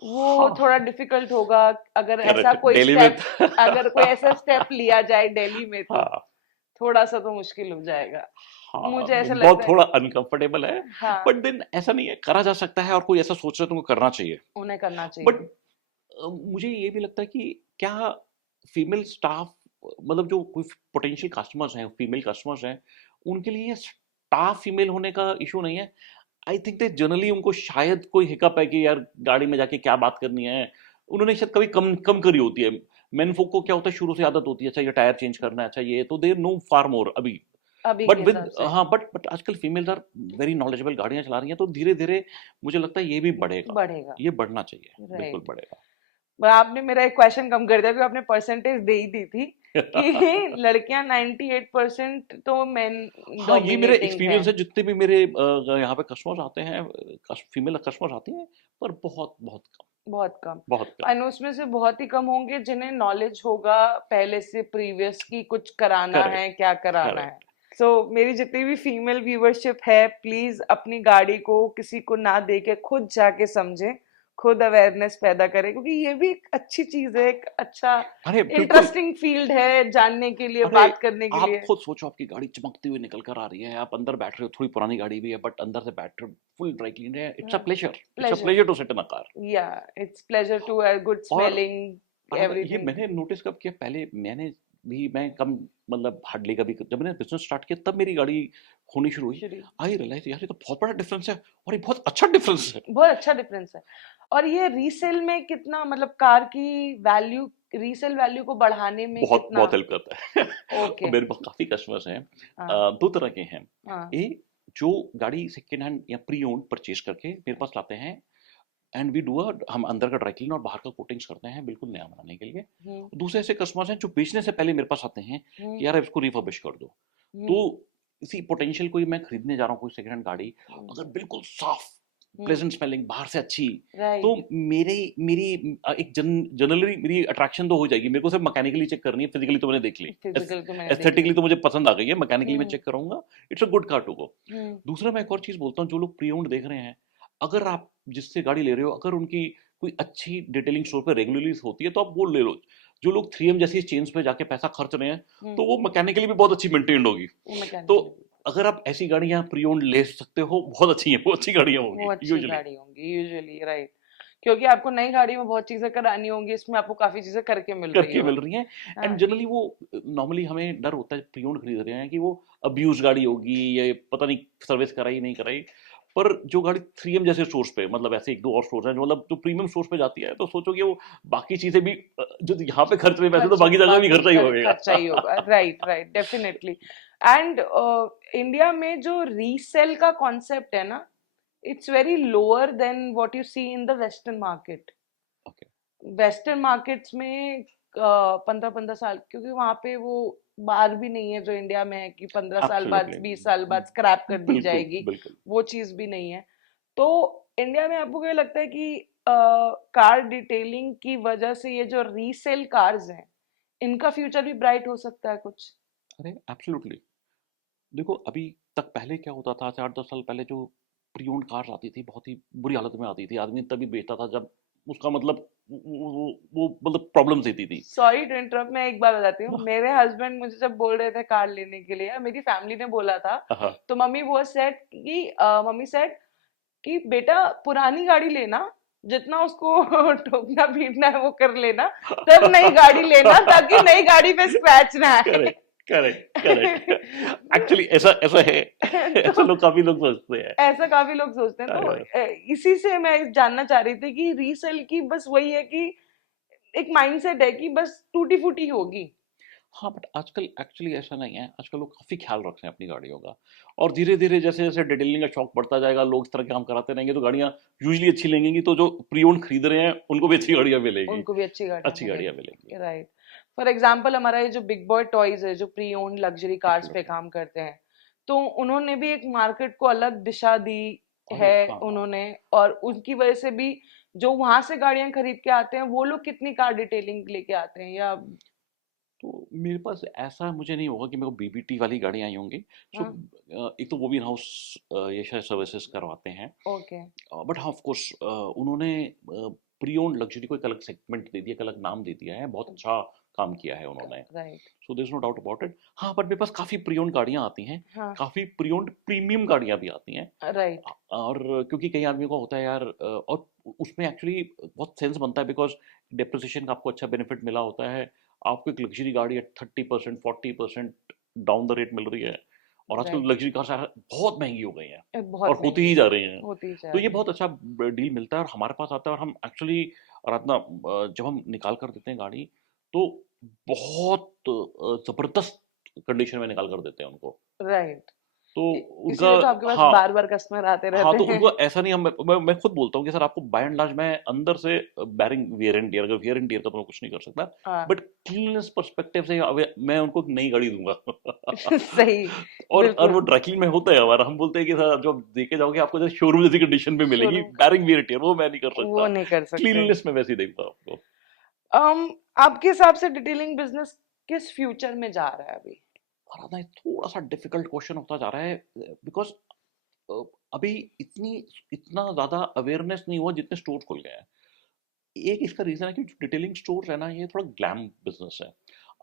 वो हाँ, थोड़ा डिफिकल्ट होगा। अगर ऐसा करेक्ट, कोई दिल्ली में स्टेप अगर कोई ऐसा स्टेप लिया जाए दिल्ली में तो हाँ, थोड़ा सा तो मुश्किल हो जाएगा। हाँ, मुझे ऐसा बहुत लगता है। थोड़ा अनकंफर्टेबल है। हाँ, बट देन ऐसा नहीं है, करा जा सकता है, और कोई ऐसा सोच रहा है तुमको करना चाहिए। उन्हें करना बट चाहिए। मुझे ये भी लगता है कि क्या फीमेल स्टाफ, मतलब जो कोई पोटेंशियल कस्टमर्स हैं, फीमेल कस्टमर्स हैं, उनके लिए स्टाफ फीमेल होने का इशू नहीं है। आई थिंक दे जनरली, उनको शायद कोई हिकअप है कि यार गाड़ी में जाके क्या बात करनी है, उन्होंने शायद कभी कम कम करी होती है। मेन folk को क्या होता है, शुरू से आदत होती है, अच्छा ये टायर चेंज करना है, अच्छा ये, तो दे नो फार मोर अभी। अभी के बट विद, हिसाब से। हाँ, बट आजकल फीमेल्स आर वेरी नॉलेजेबल, गाड़ियां चला रही हैं, तो धीरे धीरे मुझे लगता है ये भी बढ़ेगा। बढ़ेगा। ये बढ़ना चाहिए, बिल्कुल राइट। बढ़ेगा। पर आपने मेरा एक क्वेश्चन कम कर दिया क्योंकि आपने परसेंटेज दे ही दी थी कि लड़कियां 98% तो मेन हाँ, ये मेरा डोमिनेटिंग है। एक्सपीरियंस है, जितने भी मेरे यहाँ पे कस्टमर्स आते हैं, फीमेल कस्टमर्स आती हैं, पर बहुत बहुत कम, बहुत कम। बहुत कम। और उसमें से बहुत ही कम होंगे जिन्हें नॉलेज होगा पहले से प्रीवियस की कुछ कराना है, करेक्ट, क्या कराना है। करेक्ट। सो मेरी जितनी भी फीमेल व्यूअरशिप है, प्लीज अपनी गाड़ी को किसी को ना दे के खुद जाके समझे, खुद अवेयरनेस पैदा करें, क्योंकि ये भी एक अच्छी चीज है, एक अच्छा अरे बिल्कुल। इंटरेस्टिंग फील्ड है जानने के लिए, अरे बात करने के आप लिए। खुद सोचो, आपकी गाड़ी चमकती हुई निकल कर आ रही है, आप अंदर बैठ रहे हो, थोड़ी पुरानी गाड़ी भी है बट अंदर से बैठ रहे हो, फुल ड्राई क्लीन है, it's a pleasure, it's a pleasure, pleasure to sit in a car. या इट्स प्लेजर टू गुड और स्मेलिंग ये एवरीथिंग। मैंने नोटिस कब किया, पहले मैं कम, मतलब हार्डली कभी, जब मैंने बिजनेस स्टार्ट किया तब मेरी गाड़ी होनी शुरू हुई। शुरू, आई रियलाइज यार, ये तो बहुत बड़ा डिफरेंस है, और ये बहुत अच्छा डिफरेंस है। बहुत अच्छा डिफरेंस है। और ये रीसेल में कितना, मतलब कार की वैल्यू, रीसेल वैल्यू को बढ़ाने में बहुत कितना? बहुत हेल्प करता है। और ओके। मेरे पास काफी कस्टमर्स हैं, हाँ। दो तरह के हैं। हाँ। एक, जो गाड़ी सेकेंड हैंड या प्री ओन्ड परचेज करके मेरे पास लाते हैं, एंड वी डू हम अंदर का ड्राई क्लीन और बाहर का कोटिंग्स करते हैं बिल्कुल नया बनाने के लिए। हम्म। दूसरे ऐसे कस्टमर्स हैं जो बेचने से पहले मेरे पास आते हैं हम्म। कि यार इसको रिफर्बिश कर दो। तो हम्म। इसी पोटेंशियल, कोई मैं खरीदने जा रहा हूँ कोई सेकंड हैंड गाड़ी, अगर बिल्कुल साफ, प्लेजेंट स्मेलिंग, बाहर से अच्छी, तो राइट। मेरे मेरी एक जनरली मेरी अट्रैक्शन तो हो जाएगी। मेरे को सिर्फ मैकेनिकली चेक करनी है, फिजिकली तो मैंने देख ली, फिजिकल तो मैंने देख एस्थेटिकली ली। तो मुझे पसंद आ गई है, मैकेनिकली मैं हम्म। चेक करूंगा, it's a good car to go. Hmm. दूसरा, मैं एक और चीज बोलता हूँ, जो लोग प्री ओन्ड देख रहे हैं, अगर आप जिससे गाड़ी ले रहे हो, अगर उनकी कोई अच्छी डिटेलिंग स्टोर पे रेगुलरली होती है तो आप वो ले लो। जो लोग 3M जैसी चेन्स पे जाके पैसा खर्च रहे हैं, तो वो मैकेनिकली भी बहुत अच्छी मेंटेन्ड होगी। वो तो मैकेनिकल, अगर आप ऐसी गाड़ियां प्री ओन्ड ले सकते हो, बहुत अच्छी हैं, वो अच्छी गाड़ियां वो होंगी अच्छी यूजुअली। गाड़ी होंगी यूजुअली, राइट। क्योंकि आपको नई गाड़ी में बहुत चीजें करानी होंगी, इसमें आपको काफी चीजें करके मिल रही करके मिल होगी। रही हैं। हाँ। एंड जनरली वो, नॉर्मली हमें डर होता है प्री ओन्ड खरीद रहे हैं कि वो अब्यूज गाड़ी होगी, या पता नहीं सर्विस कराई नहीं कराई। पर जो गाड़ी 3M जैसे स्टोर्स पे, मतलब ऐसे एक दो और स्टोर्स हैं जो, मतलब जो प्रीमियम स्टोर्स पे जाती है, तो सोचो कि वो बाकी चीजें भी, जो यहाँ पे खर्च रहे पैसे, तो खर्च, बाकी जगह भी बाकी खर्चा ही होगा। खर्चा ही होगा, right right, definitely. And India में जो रीसेल का कॉन्सेप्ट है ना, it's very lower than what you see in the western market. Okay. Western markets में 15-15 साल, क्योंकि वहां पे वो बार भी नहीं है जो इंडिया में है कि 15 साल बाद, एब्सोल्युटली। 20 साल बाद स्क्रैप कर दी बिल्कुल, जाएगी। बिल्कुल। वो चीज भी नहीं है। तो इंडिया में आपको क्या लगता है कि कार डिटेलिंग की वजह से ये जो रीसेल कार्स हैं, इनका फ्यूचर भी ब्राइट हो सकता है कुछ? अरे एब्सोल्युटली। देखो, अभी तक पहले क्या होता था, 8-10 साल पहले जो प्री ओन्ड कार्स आती थी, बहुत ही बुरी हालत में आती थी, आदमी तभी बेचता था जब उसका मतलब वो मतलब प्रॉब्लम्स देती थी। सॉरी टू इंटरप्ट, मैं एक बार बताती हूँ। मेरे हस्बैंड मुझे जब बोल रहे थे कार लेने के लिए, या मेरी फैमिली ने बोला था, हाँ। तो मम्मी सेड कि बेटा पुरानी गाड़ी लेना, जितना उसको ठोकना पीटना है वो कर लेना, तब नई गाड़ी लेना, ताकि नई गाड़ी पे स्क्रैच ना आए। Correct, correct, correct. एक्चुअली ऐसा ऐसा है। ऐसा तो काफी लोग सोचते हैं। ऐसा काफी लोग सोचते हैं। तो हाँ। इसी से मैं जानना चाह रही थी कि रीसेल की बस वही है कि एक माइंडसेट है कि बस टूटी फूटी होगी। हाँ, बट आजकल एक्चुअली ऐसा नहीं है, आजकल लोग काफी ख्याल रखते हैं अपनी गाड़ियों का। और धीरे धीरे जैसे जैसे डिटेलिंग का शौक बढ़ता जाएगा, लोग इस तरह के काम कराते रहेंगे, तो गाड़ियां यूजली अच्छी लगेंगी, तो जो प्री ओन्ड खरीद रहे हैं उनको भी अच्छी गाड़ियां मिलेगी। उनको भी अच्छी गाड़ियां अच्छी गाड़ियां मिलेंगी। मिलेगी, राइट। फॉर एग्जाम्पल, हमारा ये जो बिग बॉय टॉयज है, जो प्री ओन्ड लग्जरी कार्स पे एब्सोल्युटली। काम करते हैं, तो उन्होंने भी एक मार्केट को अलग दिशा दी अरे है हाँ, हाँ। उन्होंने। और उनकी वजह से भी जो वहां से गाड़ियां खरीद के आते हैं, वो लोग कितनी कार डिटेलिंग लेके आते हैं, या? तो मेरे पास ऐसा मुझे नहीं होगा कि मेरे को बीबीटी वाली गाड़ियां आई होंगी। सो हाँ। एक तो वो भी इन हाउस ये शायद सर्विसेज करवाते हैं। ओके। बट हाँ, ऑफ कोर्स उन्होंने प्री ओन्ड लग्जरी को एक अलग सेगमेंट दे दिया, एक अलग नाम दे दिया है, बहुत अच्छा काम किया है उन्होंने। Right. So there is no doubt about it. हाँ, बट मेरे पास काफ़ी प्री ओन्ड गाड़ियाँ आती हैं, हाँ। काफ़ी प्री ओन्ड प्रीमियम गाड़ियाँ भी आती हैं। राइट। और क्योंकि कई आदमियों का होता है यार, और उसमें एक्चुअली बहुत सेंस बनता है, बिकॉज डेप्रिसिएशन का आपको अच्छा बेनिफिट मिला होता है। आपको एक लग्जरी गाड़ी है 30%, 40% डाउन द रेट मिल रही है। और आजकल राइट। लग्जरी कार्स बहुत महंगी हो गई हैं, और बहुत होती महंगी ही जा रही हैं। होती जा तो ये रही है। बहुत अच्छा डील मिलता है, और हमारे पास आता है, और हम एक्चुअली रातना जब हम निकाल कर देते हैं गाड़ी, तो बहुत ज़बरदस्त कंडीशन में निकाल कर देते हैं उनको। राइट। तो उनका, इसीलिए तो आपके पास हाँ बार बार कस्टमर आते हाँ, रहते तो हैं। उनको ऐसा नहीं, हम मैं खुद बोलता हूँ कि सर आपको बाय एंड लार्ज मैं अंदर से बैरिंग वियर एंड टियर, अगर वियर एंड टियर का तो मैं कुछ नहीं कर सकता, हाँ। बट क्लीननेस पर्सपेक्टिव से मैं उनको एक नई गाड़ी दूंगा। सही। और वो बिल्कुल। ड्राई क्लीन में होता है हमारा, हम बोलते हैं कि सर जो आप देखे जाओगे आपको जैसे शोरूम जैसी कंडीशन में मिलेगी, शुरू बैरिंग वियर टियर वो मैं नहीं कर वो सकता, नहीं कर सकते। क्लीननेस में वैसे ही देखता हूँ आपको। आपके हिसाब से डिटेलिंग बिजनेस किस फ्यूचर में जा रहा है अभी? और ना थोड़ा सा डिफिकल्ट क्वेश्चन होता जा रहा है, बिकॉज अभी इतनी इतना ज्यादा अवेयरनेस नहीं हुआ जितने स्टोर खुल गए हैं। एक इसका रीजन है कि डिटेलिंग स्टोर्स है ना, ये थोड़ा ग्लैम बिजनेस है।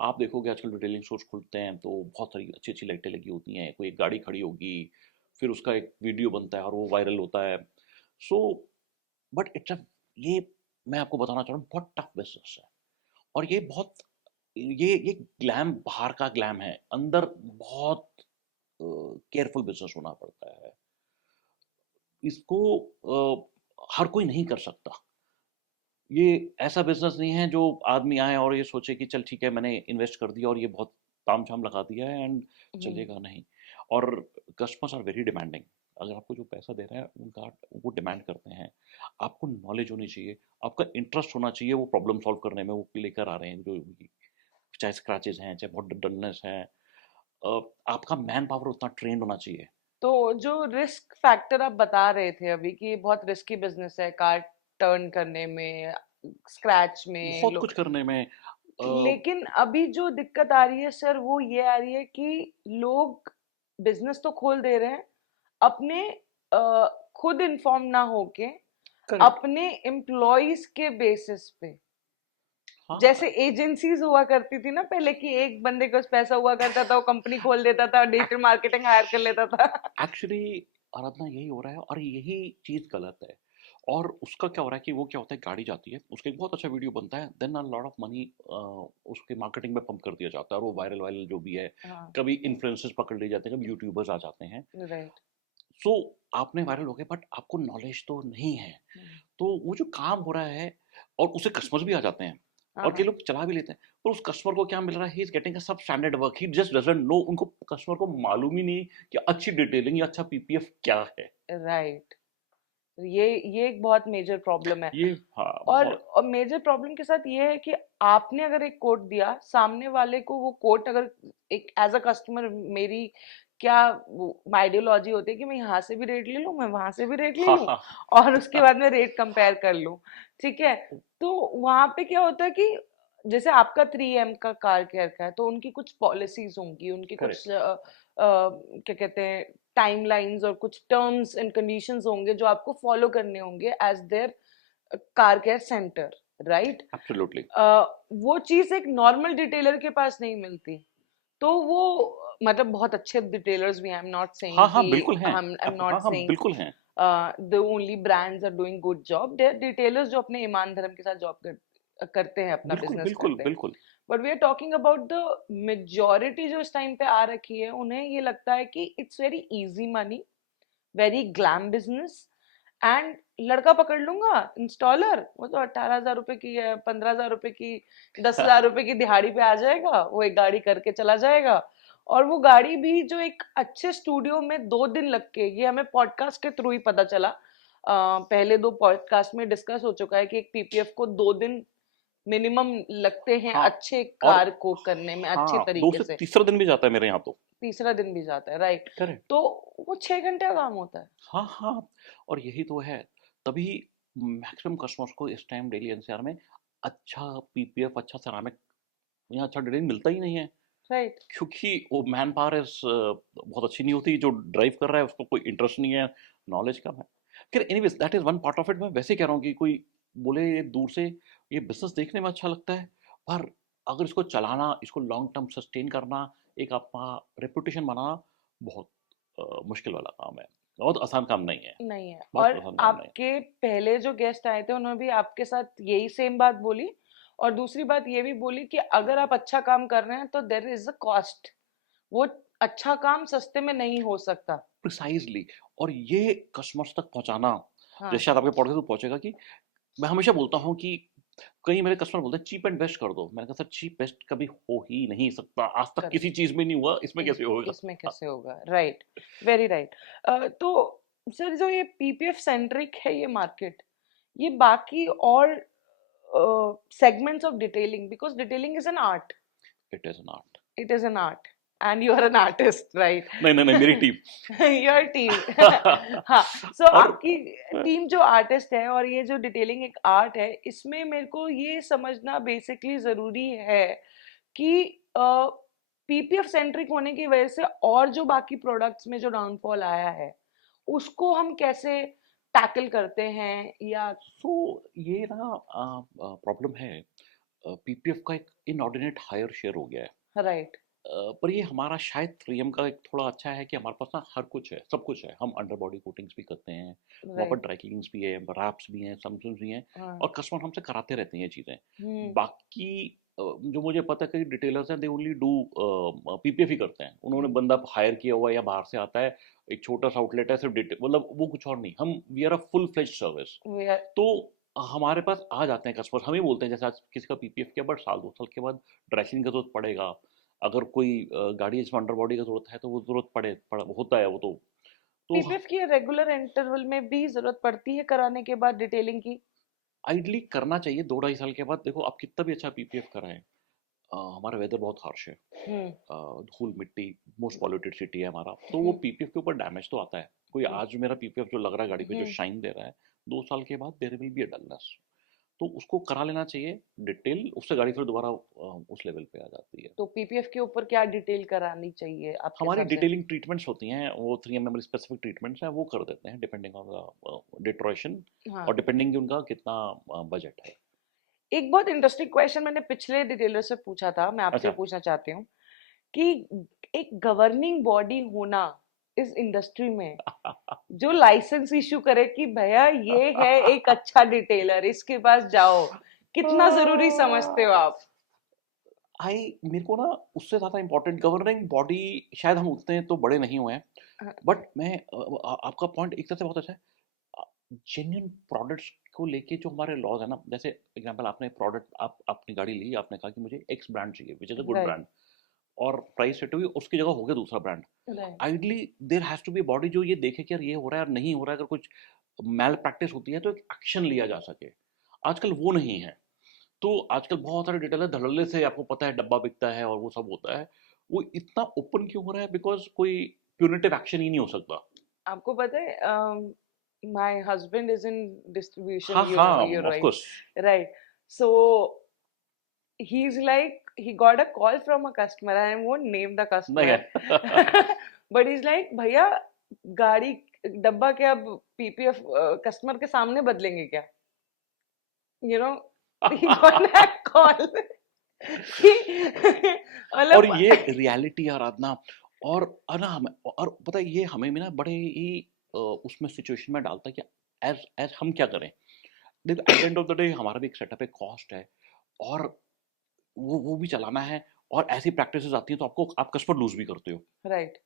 आप देखोगे आजकल डिटेलिंग स्टोर्स खुलते हैं तो बहुत सारी अच्छी अच्छी लाइटें लगी होती हैं, कोई एक गाड़ी खड़ी होगी, फिर उसका एक वीडियो बनता है और वो वायरल होता है। सो बट इट्स अ, ये मैं आपको बताना चाह रहा हूँ बहुत टफ बिजनेस है। और ये बहुत, ये ग्लैम बाहर का ग्लैम है, अंदर बहुत केयरफुल बिजनेस होना पड़ता है। इसको हर कोई नहीं कर सकता। ये ऐसा बिजनेस नहीं है जो आदमी आए और ये सोचे कि चल ठीक है मैंने इन्वेस्ट कर दिया और ये बहुत तामझाम लगा दिया है एंड हम्म। चलेगा नहीं। और कस्टमर्स आर वेरी डिमांडिंग। अगर आपको जो पैसा दे रहे हैं उनका, वो डिमांड करते हैं। आपको नॉलेज होनी चाहिए, आपका इंटरेस्ट होना चाहिए वो प्रॉब्लम सॉल्व करने में, वो लेकर आ रहे हैं जो भी, चाहे स्क्रैचेस हैं चाहे बहुत डलनेस है, आपका मैन पावर उतना ट्रेंड होना चाहिए। तो जो रिस्क फैक्टर आप बता रहे थे अभी कि बहुत रिस्की बिजनेस है, कार टर्न करने में, स्क्रैच में, बहुत कुछ करने में। लेकिन अभी जो दिक्कत आ रही है सर वो ये आ रही है कि लोग बिजनेस तो खोल दे रहे हैं अपने खुद इन्फॉर्म ना होके, करेक्ट। अपने एम्प्लॉयज के बेसिस पे। हाँ, जैसे एजेंसीज हुआ करती थी ना पहले, कि एक बंदे के पास पैसा हुआ करता था, वो कंपनी खोल देता था, डिजिटल मार्केटिंग हायर कर लेता था। एक्चुअली आराधना यही हो रहा है और यही चीज गलत है। और उसका क्या हो रहा है कि वो क्या होता है, गाड़ी जाती है उसका एक बहुत अच्छा वीडियो बनता है, then a lot of money उसके मार्केटिंग में पंप कर दिया जाता है और वो वायरल वायरल जो भी है, हाँ। कभी इन्फ्लुएंसर्स पकड़ लिए जाते हैं, कभी यूट्यूबर्स आ जाते हैं। राइट। सो आपने वायरल हो गए बट आपको नॉलेज तो नहीं है। तो वो जो काम हो रहा है, और उसे कस्टमर्स भी आ जाते हैं हाँ और कई हाँ। लोग चला भी लेते हैं, पर उस कस्टमर को क्या मिल रहा है, ही इज गेटिंग अ सब standard work, he just doesn't know, उनको कस्टमर को मालूम ही नहीं कि अच्छी डिटेलिंग या अच्छा पीपीएफ क्या है। राइट। ये एक बहुत मेजर प्रॉब्लम है। ये, हाँ बहुत। और मेजर प्रॉब्लम के साथ ये है कि आपने अगर एक कोट दिया, सामने वाले को वो कोट, अगर एक एज अ कस्टमर मेरी क्या आइडियोलॉजी होती है कि मैं यहाँ से भी रेट ले लूँ, मैं वहां से भी रेट ले हाँ लूँ, हाँ। और उसके बाद मैं रेट कंपेयर कर लूँ। ठीक है। तो वहां पे क्या होता है कि जैसे आपका 3M का कार केयर का है, तो उनकी कुछ पॉलिसीज होंगी, उनकी कुछ करेक्ट। क्या कहते हैं, टाइमलाइंस और कुछ टर्म्स एंड कंडीशंस होंगे जो आपको फॉलो करने होंगे as their car care centre. Right. Absolutely. वो चीज एक नॉर्मल डिटेलर के पास नहीं मिलती। तो वो मतलब बहुत अच्छे डिटेलर्स भी हैं, आई एम नॉट सेइंग हाँ हाँ कि बिल्कुल हैं। हम आई एम नॉट हाँ हाँ सेइंग बिल्कुल हैं। The only brands are doing good job, their detailers जो अपने ईमान धर्म के साथ जॉब करते हैं, अपना बिल्कुल बिजनेस बिल्कुल करते हैं। बिल्कुल। But we are talking about the majority जो इस टाइम पे आ रखी है, उन्हें ये लगता है कि it's very easy money, very glam business, and लड़का पकड़ लूंगा इंस्टॉलर, वो तो 18,000 रुपए की है, 15,000 रुपए की, 10,000 रुपए की दिहाड़ी पे आ जाएगा, वो एक गाड़ी करके चला जाएगा। और वो गाड़ी भी जो एक अच्छे स्टूडियो में 2 दिन लग के, ये हमें पॉडकास्ट के थ्रू ही पता चला, पहले 2 पॉडकास्ट में डिस्कस हो चुका है कि एक पीपीएफ को 2 दिन मिनिमम लगते हैं हाँ, अच्छे और कार को करने में अच्छे हाँ, दो तरीके से से। तीसरा दिन भी जाता है मेरे यहाँ तो। तीसरा दिन भी जाता है, राइट। करेक्ट। तो वो 6 घंटे का काम होता है। हाँ हाँ। और यही तो है, तभी मैक्सिमम कस्टमर्स को इस टाइम डेली एनसीआर में अच्छा पीपीएफ, अच्छा सेरामिक या अच्छा डिटेलिंग मिलता ही नहीं है, राइट। क्योंकि वो मैन पावर इज बहुत अच्छी नहीं होती, जो ड्राइव कर रहा है उसको कोई इंटरेस्ट नहीं है, नॉलेज कम है। फिर anyways that is one part of it. मैं वैसे कह रहा हूँ कि कोई बोले ये दूर से ये बिजनेस देखने में अच्छा लगता है, पर अगर इसको चलाना, इसको लॉन्ग टर्म सस्टेन करना, एक अपना रेपुटेशन बनाना, बहुत मुश्किल वाला काम है, बहुत आसान काम नहीं है। नहीं है। बहुत और आसान काम नहीं है। आपके पहले जो गेस्ट आए थे उन्होंने भी आपके साथ यही सेम बात बोली, और दूसरी बात ये भी बोली कि अगर आप अच्छा काम कर रहे हैं तो देयर इज अ कॉस्ट, वो अच्छा काम सस्ते में नहीं हो सकता। प्रिसाइजली। और ये कस्टमर्स तक पहुंचाना, हाँ। जैसे शायद आपके पॉडकास्ट में पहुंचेगा कि मैं हमेशा बोलता हूँ कि कई मेरे कस्टमर बोलते हैं चीप एंड बेस्ट कर दो। मैंने कहा सर चीप बेस्ट कभी हो ही नहीं सकता, आज तक किसी चीज में नहीं हुआ, इसमें कैसे होगा? इसमें कैसे होगा, राइट, वेरी राइट। तो सर जो ये पीपीएफ सेंट्रिक है ये मार्केट, ये बाकी और segments of detailing, because detailing is an art, it is an art. It is an art and you are an artist, right? नहीं नहीं नहीं, मेरी टीम। Your team. हाँ, सो और आपकी टीम जो आर्टिस्ट है और ये जो डिटेलिंग एक आर्ट है, इसमें मेरे को ये समझना बेसिकली जरूरी है कि पीपीएफ सेंट्रिक होने की वजह से और जो बाकी प्रोडक्ट्स में जो डाउनफॉल आया है उसको हम कैसे टैकल करते हैं, या सो ये ना प्रॉब्लम है, पीपीएफ का एक इनऑर्डिनेट हायर शेयर हो गया है। राइट, पर ये हमारा शायद 3M का एक थोड़ा अच्छा है कि हमारे पास ना हर कुछ है, सब कुछ है। हम अंडर बॉडी कोटिंग्स भी करते हैं, वहाँ पर राइट, ड्राई क्लीनिंग्स भी है, रैप्स भी हैं, समसन्स भी हैं, हाँ, और कस्टमर हमसे कराते रहते हैं ये चीज़ें। हम्म, बाकी जो मुझे पता है, कई डिटेलर्स हैं, दे ओनली डू पीपीएफ ही करते हैं। उन्होंने बंदा हायर किया हुआ है या बाहर से आता है, एक छोटा सा आउटलेट है, सिर्फ डिटेल, मतलब वो कुछ और नहीं। हम we are a full fledged service. We are, तो हमारे पास आ जाते हैं कस्टमर, हम ही बोलते हैं जैसे आज किसी का पीपीएफ किया, बट साल 2 साल के बाद ड्राई क्लीनिंग का जरूरत पड़ेगा। अगर कोई गाड़ी जिसमें अंडर बॉडी का जरूरत है तो वो जरूरत होता है वो। तो पीपीएफ की रेगुलर इंटरवल में भी जरूरत पड़ती है कराने के बाद डिटेलिंग की? आइडली करना चाहिए 2 ढाई साल के बाद। देखो आप कितना भी अच्छा पीपीएफ कराएं, हमारा वेदर बहुत हार्श है, हम्म, धूल मिट्टी, मोस्ट पॉल्यूटेड सिटी है हमारा, तो वो हम्म, पीपीएफ के ऊपर डैमेज तो आता है। कोई हम्म, आज मेरा पीपीएफ जो लग रहा है गाड़ी पे, जो हम्म। शाइन दे रहा है, 2 साल के बाद there will be a dullness. तो उसको करा लेना चाहिए डिटेल, उससे गाड़ी फिर दोबारा उस लेवल पे आ जाती है। तो पीपीएफ के ऊपर क्या डिटेल करानी चाहिए आपके हमारी हिसाब से? डिटेलिंग ट्रीटमेंट्स होती हैं, वो 3M नंबर स्पेसिफिक ट्रीटमेंट्स हैं, वो कर देते हैं डिपेंडिंग ऑन डिट्रोशन, हाँ, और डिपेंडिंग उनका कितना बजट है। एक बहुत इंटरेस्टिंग क्वेश्चन मैंने पिछले डिटेलर से पूछा था, मैं आपसे अच्छा। पूछना चाहती हूँ कि एक गवर्निंग बॉडी होना इस इंडस्ट्री में, जो लाइसेंस इशू करे कि भैया ये है एक अच्छा डिटेलर, इसके पास जाओ, कितना जरूरी समझते हो आप? आई मेरे को ना उससे ज़्यादा इम्पोर्टेंट गवर्निंग बॉडी, शायद हम उतने तो बड़े नहीं हुए हैं, हाँ, बट मैं आपका पॉइंट एक तरह से बहुत अच्छा है। जेन्युइन प्रोडक्ट्स को लेके जो हमारे लॉज है ना, जैसे एग्जांपल, आपने प्रोडक्ट, आप अपनी गाड़ी ली, आपने कहा कि मुझे एक्स ब्रांड चाहिए, which is a good right, brand, और प्राइस सेट हुई, उसकी जगह हो गया दूसरा ब्रांड। Right, ideally there has to be body जो ये देखे कि यार ये हो रहा है और नहीं हो रहा है, अगर कुछ मैल प्रैक्टिस होती है तो एक एक्शन लिया जा सके। आजकल वो नहीं है। तो आजकल बहुत सारे डिटेलर धड़ल्ले से, आपको पता है, डब्बा बिकता है और वो सब होता है। वो इतना ओपन क्यों हो रहा है? बिकॉज कोई प्यूनिटिव एक्शन ही नहीं हो सकता। आपको पता है my husband is in distribution, हाँ यू नो, हाँ, you of right, course. Right, so he's like he got a call from a customer, I won't name the नहीं customer. है। but he's like भैया गाड़ी डब्बा क्या अब पीपीएफ कस्टमर के सामने बदलेंगे क्या, you know? he got that call कि और मतलब ये रियलिटी है, आराधना। और ना हमें, और पता है, ये हमें भी ना बड़े ही उसमें सिचुएशन में डालता है कि एज एज हम क्या करें। देखो at the end of the day हमारा भी एक सेटअप है, कॉस्ट है, और वो भी चलाना है। और ऐसी प्रैक्टिसेस आती हैं तो आपको, आप कस्टमर लूज भी करते हो। राइट,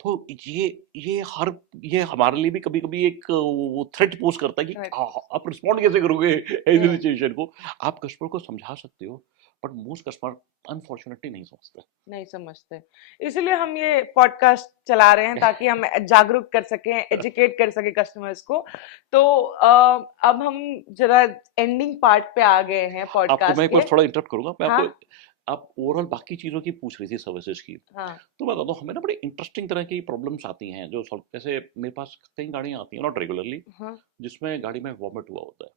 तो ये हर, ये हमारे लिए भी कभी-कभी एक वो थ्रेट पोज़ करता है कि राइट, आप रिस्पॉन्ड कैसे करोगे ऐसी राइट, सिचुएशन को? आप कस्टमर को समझा सकते हो, बट मोस्ट कस्टमर अनफॉर्चुनेटली नहीं समझते। नहीं समझते, इसलिए हम ये पॉडकास्ट चला रहे हैं ताकि हम जागरूक कर सकें, एजुकेट कर सकें कस्टमर्स को। तो अब हम जरा एंडिंग पार्ट पे आ गए हैं आपको मैं पॉडकास्ट एक के। बार थोड़ा इंटरप्ट करूँगा, मैं हाँ, आपको, आप ओवरऑल बाकी चीज़ों की पूछ रही थी, सर्विसेज़ की। हाँ, तो मैं बताता हूँ, हमें ना बड़ी इंटरेस्टिंग तरह की प्रॉब्लम्स आती हैं जो सॉल्व, जैसे मेरे पास कई गाड़ियाँ आती हैं, नॉट रेगुलरली, हाँ, जिसमें गाड़ी में वॉमिट हुआ होता है।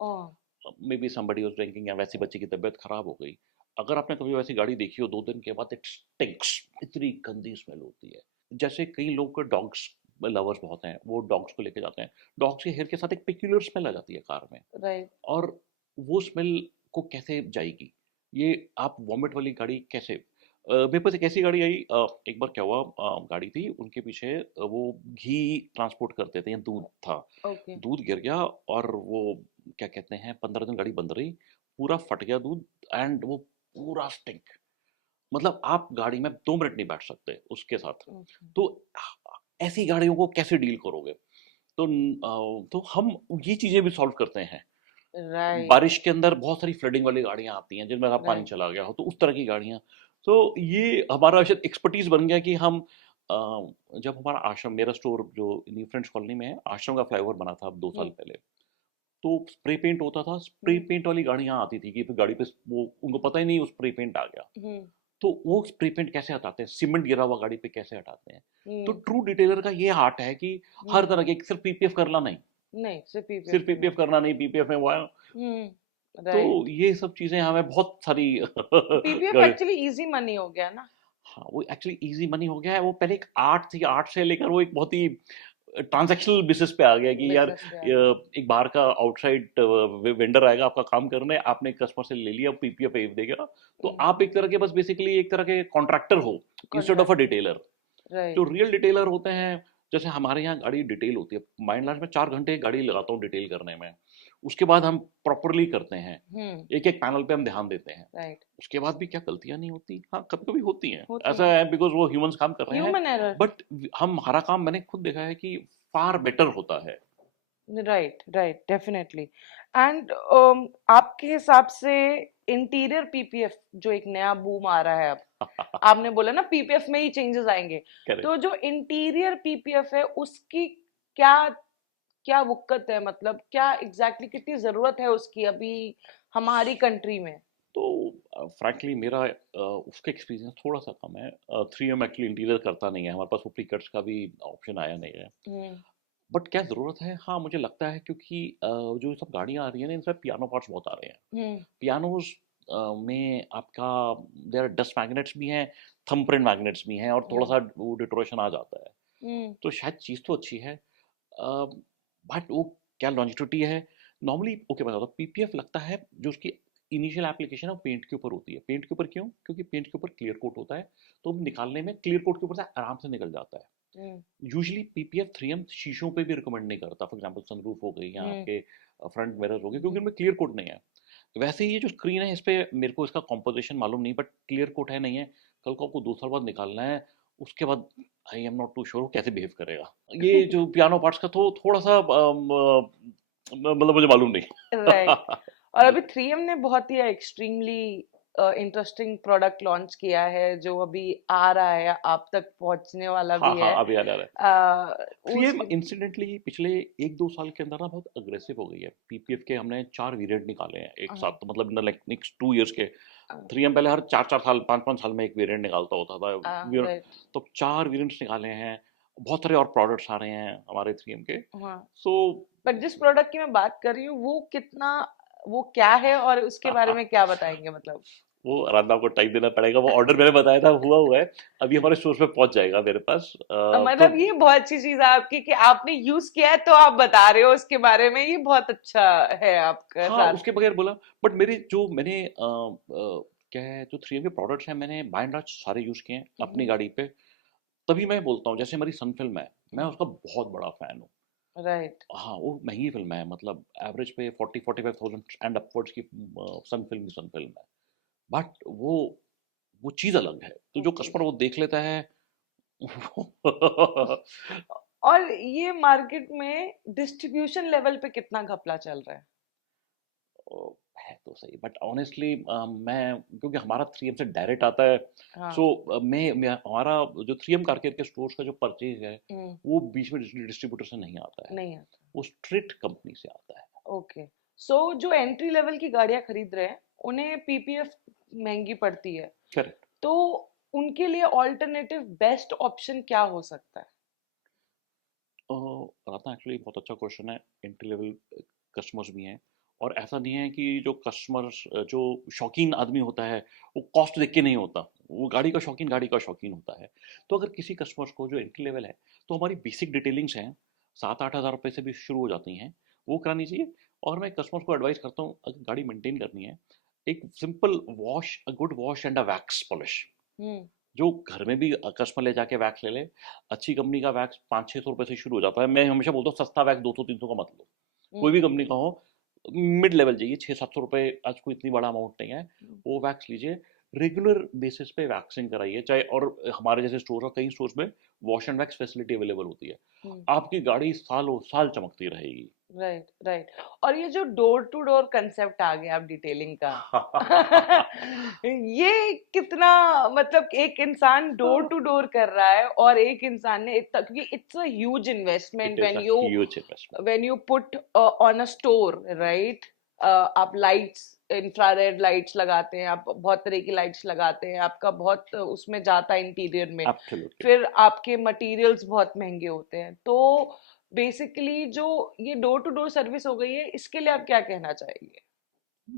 Oh, maybe somebody was drinking, या वैसी बच्चे की तबीयत खराब हो गई। अगर आपने कभी वैसी गाड़ी देखी हो, 2 दिन के बाद इट स्टिंक्स, इतनी गंदी स्मेल होती है। जैसे कई लोग को डॉग्स लवर्स बहुत हैं, वो डॉग्स को लेके जाते हैं, डॉग्स के हेयर के साथ एक पेक्यूलियर स्मेल आ जाती है कार में, राइट, और वो स्मेल को कैसे जाएगी? ये आप वॉमिट वाली गाड़ी कैसे, मेरे पास एक ऐसी गाड़ी आई, एक बार क्या हुआ, गाड़ी थी उनके पीछे, वो घी ट्रांसपोर्ट करते थे या दूध था, ओके, दूध गिर गया, और वो क्या कहते हैं, 15 दिन गाड़ी बंद रही, पूरा फट गया दूध, एंड वो पूरा स्टिंक, मतलब आप गाड़ी में 2 मिनट नहीं बैठ सकते उसके साथ। ओके, तो ऐसी गाड़ियों को कैसे डील करोगे? तो हम ये चीज़ें भी सॉल्व करते हैं। राइट। बारिश के अंदर बहुत सारी फ्लडिंग वाली गाड़ियां आती हैं जिनमें आप पानी राइट। चला गया हो, तो उस तरह की गाड़ियां। तो ये हमारा शायद एक्सपर्टीज बन गया कि हम जब हमारा आश्रम, मेरा स्टोर जो न्यू फ्रेंड्स कॉलोनी में है, आश्रम का फ्लाईओवर बना था अब 2 साल हम्म। पहले। तो स्प्रे पेंट होता था, स्प्रे हम्म। पेंट वाली गाड़ियां आती थी कि फिर गाड़ी पे वो उनको पता ही नहीं वो स्प्रे पेंट आ गया। हम्म। तो वो स्प्रे पेंट कैसे हटाते हैं, सीमेंट गिरा हुआ गाड़ी पे कैसे हटाते हैं। तो हम्म। ट्रू डिटेलर का ये आर्ट है कि हर हम्म। तरह के, सिर्फ पीपीएफ करना नहीं, नहीं, सिर्फ पीपीएफ सिर्फ में नहीं। पीपीएफ करना नहीं, पीपीएफ में वो है। तो राइट। ये सब चीजें हमें बहुत सारी पीपीएफ गाड़ी। एक्चुअली इजी मनी हो गया ना। हाँ, वो एक्चुअली इजी मनी हो गया है। वो पहले एक आर्ट थी, आर्ट से लेकर वो एक बहुत ही ट्रांजैक्शनल बेसिस पे आ गया कि यार बिजनेस पे आ गया। एक बाहर का आउटसाइड वेंडर आएगा आपका काम करने, आपने कस्टमर से ले लिया, पीपीएफ देगा, तो आप एक तरह के बस बेसिकली एक तरह के कॉन्ट्रैक्टर हो instead of a contract. Detailer. जो राइट। रियल डिटेलर होते हैं, जैसे हमारे यहाँ गाड़ी डिटेल होती है, माइंड लास्ट में 4 घंटे गाड़ी लगाता हूँ डिटेल करने में। उसके बाद हम प्रॉपरली करते हैं, हम्म। एक एक पैनल पे हम ध्यान देते हैं। राइट। उसके बाद भी क्या गलतियां नहीं होती? हाँ, कभी कभी होती हैं, होती ऐसा हैं। है, बिकॉज वो ह्यूमंस काम कर रहे हैं। Human error. बट हम, हमारा काम मैंने खुद देखा है कि फार बेटर होता है। राइट। Right, definitely. एंड आपके हिसाब से इंटीरियर पीपीएफ जो एक नया बूम आ रहा है अब, आपने बोला ना पीपीएफ में ही चेंजेस आएंगे, करेक्ट। तो जो इंटीरियर पीपीएफ है उसकी क्या क्या वुक्कत है, मतलब क्या एग्जैक्टली कितनी जरूरत है उसकी अभी हमारी कंट्री में? तो फ्रैंकली मेरा उसका एक्सपीरियंस थोड़ा सा कम है। 3M एक्चुअली इंटीरियर करता नहीं है, हमारे पास ऊपरी कट्स का भी ऑप्शन आया नहीं है। हम्म। बट क्या ज़रूरत है? हाँ, मुझे लगता है, क्योंकि जो सब गाड़ियाँ आ रही हैं ना, इनसे पियानो पार्ट्स बहुत आ रहे हैं। हम्म। पियानोज में आपका देयर डस्ट मैग्नेट्स भी हैं, थंबप्रिंट मैग्नेट्स भी हैं, और थोड़ा हम्म। सा वो डिटोरेशन आ जाता है। हम्म। तो शायद चीज़ तो अच्छी है, बट वो क्या लॉन्जिविटी है? नॉर्मली ओके बताता हूँ, पीपीएफ लगता है जो उसकी इनिशियल एप्लीकेशन है वो पेंट के ऊपर होती है। पेंट के ऊपर क्यों? क्योंकि पेंट के ऊपर क्लियर कोट होता है, तो निकालने में क्लियर कोट के ऊपर से आराम से निकल जाता है। हम्म। यूजुअली पीपीएफ 3M शीशों पे भी रिकमेंड नहीं करता, फॉर एग्जांपल सनरूफ हो गई या हम्म। आपके फ्रंट मिरर हो गए, क्योंकि हम्म। उनमें क्लियर कोट नहीं है। वैसे ही ये जो स्क्रीन है, इस पे मेरे को इसका कॉम्पोजिशन मालूम नहीं, बट क्लियर कोट है नहीं है। कल को आपको 2 साल बाद निकालना है, उसके बाद I am not too sure वो कैसे बिहेव करेगा। ये जो पियानो पार्ट्स का तो थोड़ा सा मतलब मुझे मालूम राइट। नहीं। और अभी 3M ने बहुत ही एक्सट्रीमली इंटरेस्टिंग प्रोडक्ट लॉन्च किया है जो अभी आ रहा है, आप तक पहुंचने वाला हाँ भी हाँ, है। अभी याद आ रहा है। थ्री उसके। इंसिडेंटली पिछले 1-2 साल के अंदर ना बहुत अग्रेसिव हो गई है। पीपीएफ के हमने 4 वेरिएंट निकाले हैं एक साथ, हाँ। तो मतलब लाइक नेक्स्ट 2 इयर्स के। हाँ। 3M पहले हर 4-4 साल, 5-5 साल में एक वेरिएंट निकालता होता था। राइट। तो 4 वेरिएंट्स निकाले हैं। बहुत सारे और प्रोडक्ट्स आ रहे हैं हमारे 3M के। हाँ। सो पर जिस प्रोडक्ट की मैं बात कर रही हूँ वो कितना, वो क्या है और उसके बारे में क्या बताएंगे मतलब? वो आराधना को टाइम देना पड़ेगा। वो ऑर्डर मैंने बताया था, हुआ है, अभी हमारे स्टोर पे पहुंच जाएगा मेरे पास। तो मतलब ये बहुत अच्छी चीज है आपकी कि आपने यूज किया है तो आप बता रहे हो उसके बारे में, ये बहुत अच्छा है आपका हाँ, साथ। उसके बगैर बोला। बट मेरे जो मैंने क्या है, जो 3M के प्रोडक्ट्स हैं, मैंने बाय एंड लार्ज सारे यूज किए हैं अपनी गाड़ी पे। तभी मैं बोलता हूँ, जैसे हमारी सन फिल्म है, मैं उसका बहुत बड़ा फैन हूँ। राइट। हाँ, वो महंगी फिल्म है, मतलब एवरेज पे 40-45,000 एंड अपवर्ड्स की सन फिल्म है। बट वो चीज़ अलग है, तो जो ओके। कस्टमर वो देख लेता है। और ये मार्केट में डिस्ट्रीब्यूशन लेवल पे कितना घपला चल रहा है? है तो सही, बट ऑनेस्टली मैं, क्योंकि हमारा 3M से डायरेक्ट आता है। हाँ। सो मैं हमारा जो 3M कारकेर के स्टोर्स का जो परचेज है, हम्म। वो बीच में डिस्ट्रीब्यूटर से नहीं आता है, नहीं आता। वो स्ट्रिक्ट कंपनी से आता है। ओके। सो जो एंट्री लेवल की गाड़ियां खरीद रहे हैं उन्हें पीपीएफ महंगी पड़ती है, करेक्ट। तो उनके लिए ऑल्टरनेटिव बेस्ट ऑप्शन क्या हो सकता है? राता एक्चुअली बहुत अच्छा क्वेश्चन है। एंट्री लेवल कस्टमर्स भी हैं, और ऐसा नहीं है कि जो कस्टमर्स, जो शौकीन आदमी होता है, वो कॉस्ट देख के नहीं होता। वो गाड़ी का शौकीन होता है। तो अगर किसी कस्टमर्स को जो एंट्री लेवल है, तो हमारी बेसिक डिटेलिंग्स हैं, 7-8 हज़ार रुपये से भी शुरू हो जाती हैं, वो करानी चाहिए। और मैं कस्टमर्स को एडवाइस करता हूँ, अगर गाड़ी मेंटेन करनी है, एक simple wash, a good wash and a wax polish, hmm. जो घर में भी कस्टमर ले जाके वैक्स ले ले। अच्छी कंपनी का वैक्स 500-600 रुपये से शुरू हो जाता है। मैं हमेशा बोलता हूँ, सस्ता वैक्स 200-300 का मत लो, कोई भी हम्म। कंपनी का हो। मिड लेवल चाहिए, 600-700 रुपये, आज कोई इतनी बड़ा अमाउंट नहीं है। वो वैक्स लीजिए, रेगुलर बेसिस पे वैक्सिंग कराइए, चाहे, और हमारे जैसे स्टोर है, कई स्टोर्स में wash and wax facility available होती है। हम्म। आपकी गाड़ी सालों साल चमकती रहेगी। Right, right. और ये जो डोर टू डोर कंसेप्ट आ गया अब डिटेलिंग का, ये कितना, मतलब एक इंसान डोर टू डोर कर रहा है और एक इंसान ने इतना, क्योंकि it's a huge it investment is a huge investment. When you put on a store, right? आप लाइट्स, इंफ्रारेड लाइट्स लगाते हैं, आप बहुत तरह की लाइट्स लगाते हैं, आपका बहुत उसमें जाता है इंटीरियर में। एब्सोल्युटली। फिर आपके मटेरियल्स बहुत महंगे होते हैं, तो बेसिकली जो ये डोर टू डोर सर्विस हो गई है, इसके लिए आप क्या कहना चाहेंगे?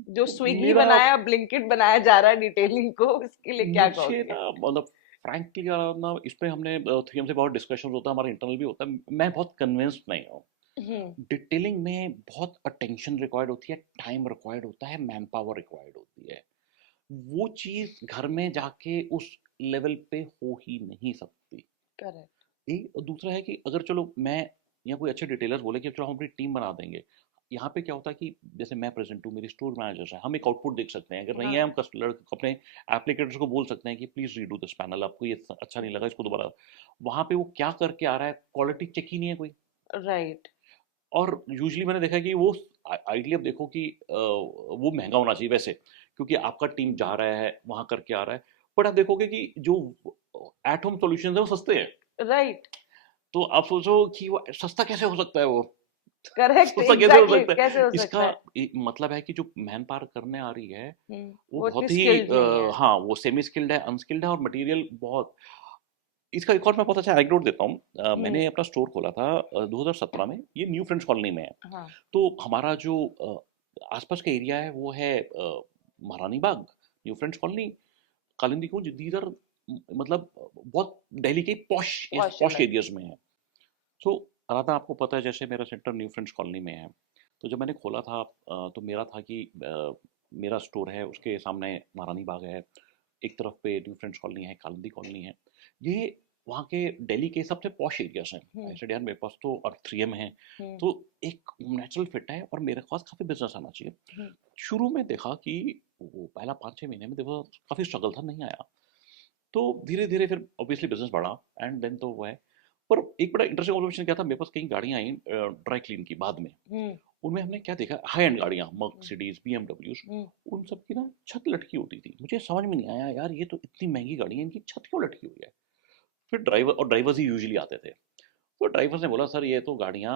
जो स्विगी मेरा बनाया, ब्लिंकिट बनाया जा रहा है डिटेलिंग को, इसके लिए क्या मुझे कहोगे? ना मतलब फ्रैंकली ना इस पे हमने थ्री एम से बहुत डिस्कशन होता है, हमारा इंटरनल भी होता है, मैं बहुत कन्विंस्ड नहीं हूँ। हम्म। डिटेलिंग में बहुत अटेंशन रिक्वायर्ड होती है, टाइम रिक्वायर्ड होता है, मैन पावर रिक्वायर्ड होती है। वो चीज घर में जाके उस लेवल पे हो ही नहीं सकती। करेक्ट। एक दूसरा है कि अगर चलो मैं या कोई अच्छे डिटेलर्स बोले कि चलो हम अपनी टीम बना देंगे, यहाँ पे क्या होता है कि जैसे मैं प्रेजेंट हूँ, मेरी स्टोर मैनेजर्स हैं, हम एक आउटपुट देख सकते हैं, अगर नहीं है हाँ। हम कस्टमर अपने एप्लीकेटर्स को बोल सकते हैं कि प्लीज रीडू दिस पैनल, आपको ये अच्छा नहीं लगा, इसको दोबारा। वहाँ पे वो क्या करके आ रहा है, क्वालिटी चेक ही नहीं है कोई। राइट। और यूजुअली मैंने देखा है कि वो आइडियली अब देखो कि वो महंगा होना चाहिए वैसे, क्योंकि आपका टीम जा रहा है वहाँ करके आ रहा है, बट आप देखोगे कि जो एट होम सॉल्यूशंस है वो सस्ते हैं। राइट। तो आप सोचो कि वो सस्ता कैसे हो सकता है वो। करेक्ट, सस्ता कैसे हो एग्जैक्टली, सकता है? कैसे हो इसका सकता है? मतलब है कि जो मैन पावर करने आ रही है वो वो इतनी बहुत ही स्किल्ड नहीं है। हाँ, वो सेमी स्किल्ड है, अनस्किल्ड है, और मटेरियल बहुत। इसका एक और मैं बहुत अच्छा एनेक्डोट देता हूँ। हम्म। मैंने अपना स्टोर खोला था 2017 में, ये न्यू फ्रेंड्स कॉलोनी में है। हाँ। तो हमारा जो आसपास का एरिया है वो है Maharani Bagh, New Friends Colony, Kalindi Kunj, these are मतलब बहुत दिल्ली के पॉश पॉश पॉश इलाके। एरियाज में है। सो राधा, आपको पता है जैसे मेरा सेंटर न्यू फ्रेंड्स कॉलोनी में है, तो जब मैंने खोला था तो मेरा था कि मेरा स्टोर है, उसके सामने महारानी बाग है, एक तरफ पे न्यू फ्रेंड्स कॉलोनी है, कालिंदी कॉलोनी है, ये वहाँ के दिल्ली के सबसे पॉश एरियाज हैं। हम्म। ऐसे यार मेरे पास तो और 3M है, हम्म। तो एक नेचुरल फिट है और मेरे पास काफ़ी बिजनेस आना चाहिए। हम्म। शुरू में देखा कि वो पहला 5-6 महीने में देखो काफ़ी स्ट्रगल था, नहीं आया। तो धीरे धीरे फिर ऑब्वियसली बिजनेस बढ़ा, एंड देन तो वो है। पर एक बड़ा इंटरेस्टिंग ऑब्जर्वेशन क्या था, मेरे पास कई गाड़ियां आई ड्राई क्लीन की बाद में। हम्म। उनमें हमने क्या देखा, हाई एंड गाड़ियां, हम्म। मर्सिडीज, बीएमडब्ल्यूज, हम्म। उन सब की ना छत लटकी होती थी। मुझे समझ में नहीं आया यार, ये तो इतनी महंगी गाड़ी है, इनकी छत क्यों लटकी हुई है। फिर ड्राइवर्स ही यूजुअली आते थे, तो ड्राइवर्स ने बोला सर ये तो गाड़ियाँ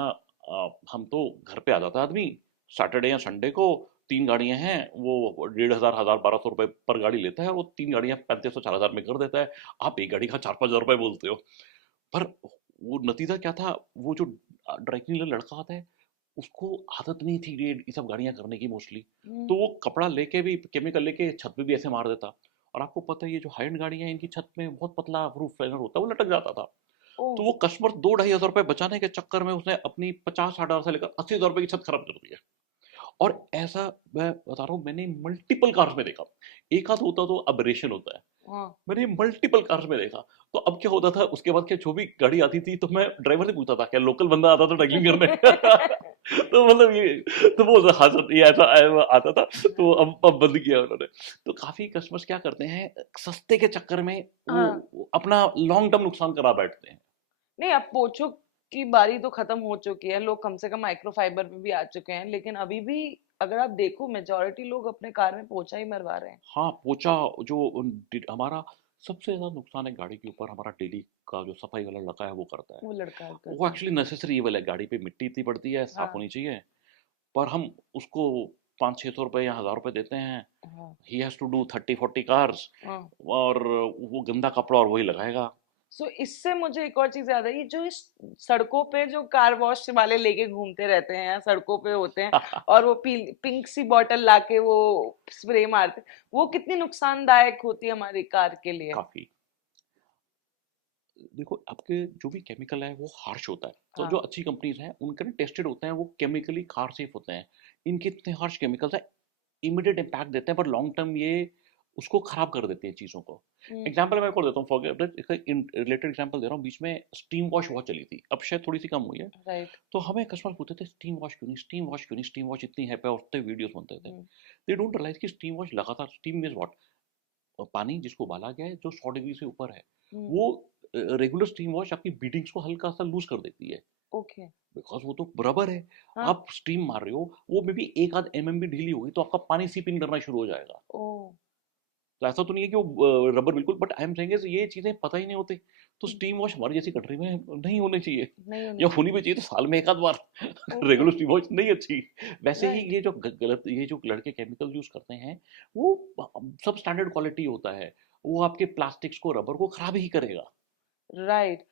हम तो घर पे आ जाता है आदमी सैटरडे या संडे को, 3 गाड़ियाँ हैं, वो 1,500 1,200 1,000 रुपए पर गाड़ी लेता है, और वो 3 गाड़ियाँ 3,500 4,000 में कर देता है। आप एक गाड़ी का 4-5 हज़ार रुपए बोलते हो। पर वो नतीजा क्या था, वो जो ड्राई क्लीनर लड़का आता है, उसको आदत नहीं थी ये सब गाड़ियाँ करने की मोस्टली, हम्म। तो वो कपड़ा लेके भी, केमिकल लेके छत पे भी ऐसे मार देता। और आपको पता है ये जो हाई एंड गाड़ियाँ हैं, इनकी छत में बहुत पतला रूफ लाइनर होता है, वो लटक जाता था। ओ। तो वो कस्टमर 2-2,500 रुपए बचाने के चक्कर में उसने अपनी 50-60 हज़ार से लेकर 80,000 रुपए की छत खराब कर दी है। और ऐसा मैं बता रहा हूँ, मैंने मल्टीपल कार्स में देखा। एक आध होता तो अबरेशन होता है, हाँ। मैंने मल्टीपल कार्स में देखा। तो अब क्या होता था, उसके बाद क्या, जो भी गाड़ी आती थी तो मैं ड्राइवर से पूछता था क्या लोकल बंदा आता था टैगलिंग करने। तो मतलब ये, तो वो हाँ सर ये ऐसा आता था, तो अब बंद किया उन्होंने। तो काफी कस्टमर्स क्या करते हैं, सस्ते के चक्कर में हाँ। वो अपना लॉन्ग टर्म नुकसान करा बैठते हैं। नहीं, अब पोछो की बारी तो खत्म हो चुकी है, लोग कम से कम माइक्रोफाइबर पे भी आ चुके हैं, लेकिन अभी भी अगर आप देखो मेजोरिटी लोग अपने कार में पोछा ही मरवा रहे हैं। हाँ, पोंछा जो हमारा सबसे ज़्यादा नुकसान है गाड़ी के ऊपर, हमारा डेली का जो सफाई वाला लड़का है वो करता है। वो लड़का वो करता है। एक्चुअली नेसेसरी इवल है, गाड़ी पे मिट्टी इतनी पड़ती है, साफ हाँ। होनी चाहिए, पर हम उसको 500-600 रुपए या 1,000 रुपए देते हैं। हाँ। He has to do 30-40 cars, हाँ। और वो गंदा कपड़ा और वही लगाएगा। सो इससे मुझे एक और चीज याद आई, जो इस सड़कों पे जो कार वॉश वाले लेके घूमते रहते हैं या सड़कों पे होते हैं, और वो पिंक सी बॉटल लाके वो स्प्रे मारते हैं, वो कितनी नुकसानदायक होती है हमारी कार के लिए। काफ़ी। देखो आपके जो भी केमिकल है वो हार्श होता है, तो जो हाँ। अच्छी कंपनीज हैं उनके ना टेस्टेड होते हैं, वो केमिकली कार सेफ होते हैं। इनके इतने हार्श केमिकल्स हैं, इमीडिएट इम्पैक्ट देते हैं, पर लॉन्ग टर्म ये उसको खराब कर देते हैं चीज़ों को। हम्म। एग्जाम्पल मैं आपको देता हूँ, फॉर रिलेटेड एग्जाम्पल दे रहा हूँ, बीच में स्टीम वॉश बहुत चली थी, अब शायद थोड़ी सी कम हुई है। राइट। तो हमें कस्टमर पूछते थे स्टीम वॉश क्यों नहीं, स्टीम वॉश क्यों नहीं, स्टीम वॉश इतनी है पे, और उतने वीडियोस बनते थे। हम्म। दे डोंट रियलाइज कि स्टीम वॉश लगातार, स्टीम मीन्स व्हाट, पानी जिसको उबाला गया है जो 100 डिग्री से ऊपर है, हम्म। वो रेगुलर स्टीम वॉश आपकी बीटिंग्स को हल्का सा लूज कर देती है, ओके। बिकॉज वो तो रबर है। हाँ। आप स्टीम मार रहे हो, वो मे बी एक आध भी ढीली होगी तो आपका पानी सीप इन करना शुरू हो जाएगा। ओ। तो ऐसा तो नहीं है कि वो रबर बिल्कुल, बट आई एम सेइंग ये चीजें पता ही नहीं होती। तो स्टीम वॉश हमारी जैसी कंट्री में नहीं होनी चाहिए, नहीं होनी या होनी चाहिए। भी चाहिए तो साल में एक आध बार। ओके। रेगुलर स्टीम वॉश नहीं अच्छी। वैसे ही राइट। ये जो गलत, ये जो लड़के केमिकल यूज करते हैं, वो सब स्टैंडर्ड क्वालिटी होता है, वो आपके प्लास्टिक्स को, रबर को खराब ही करेगा। राइट।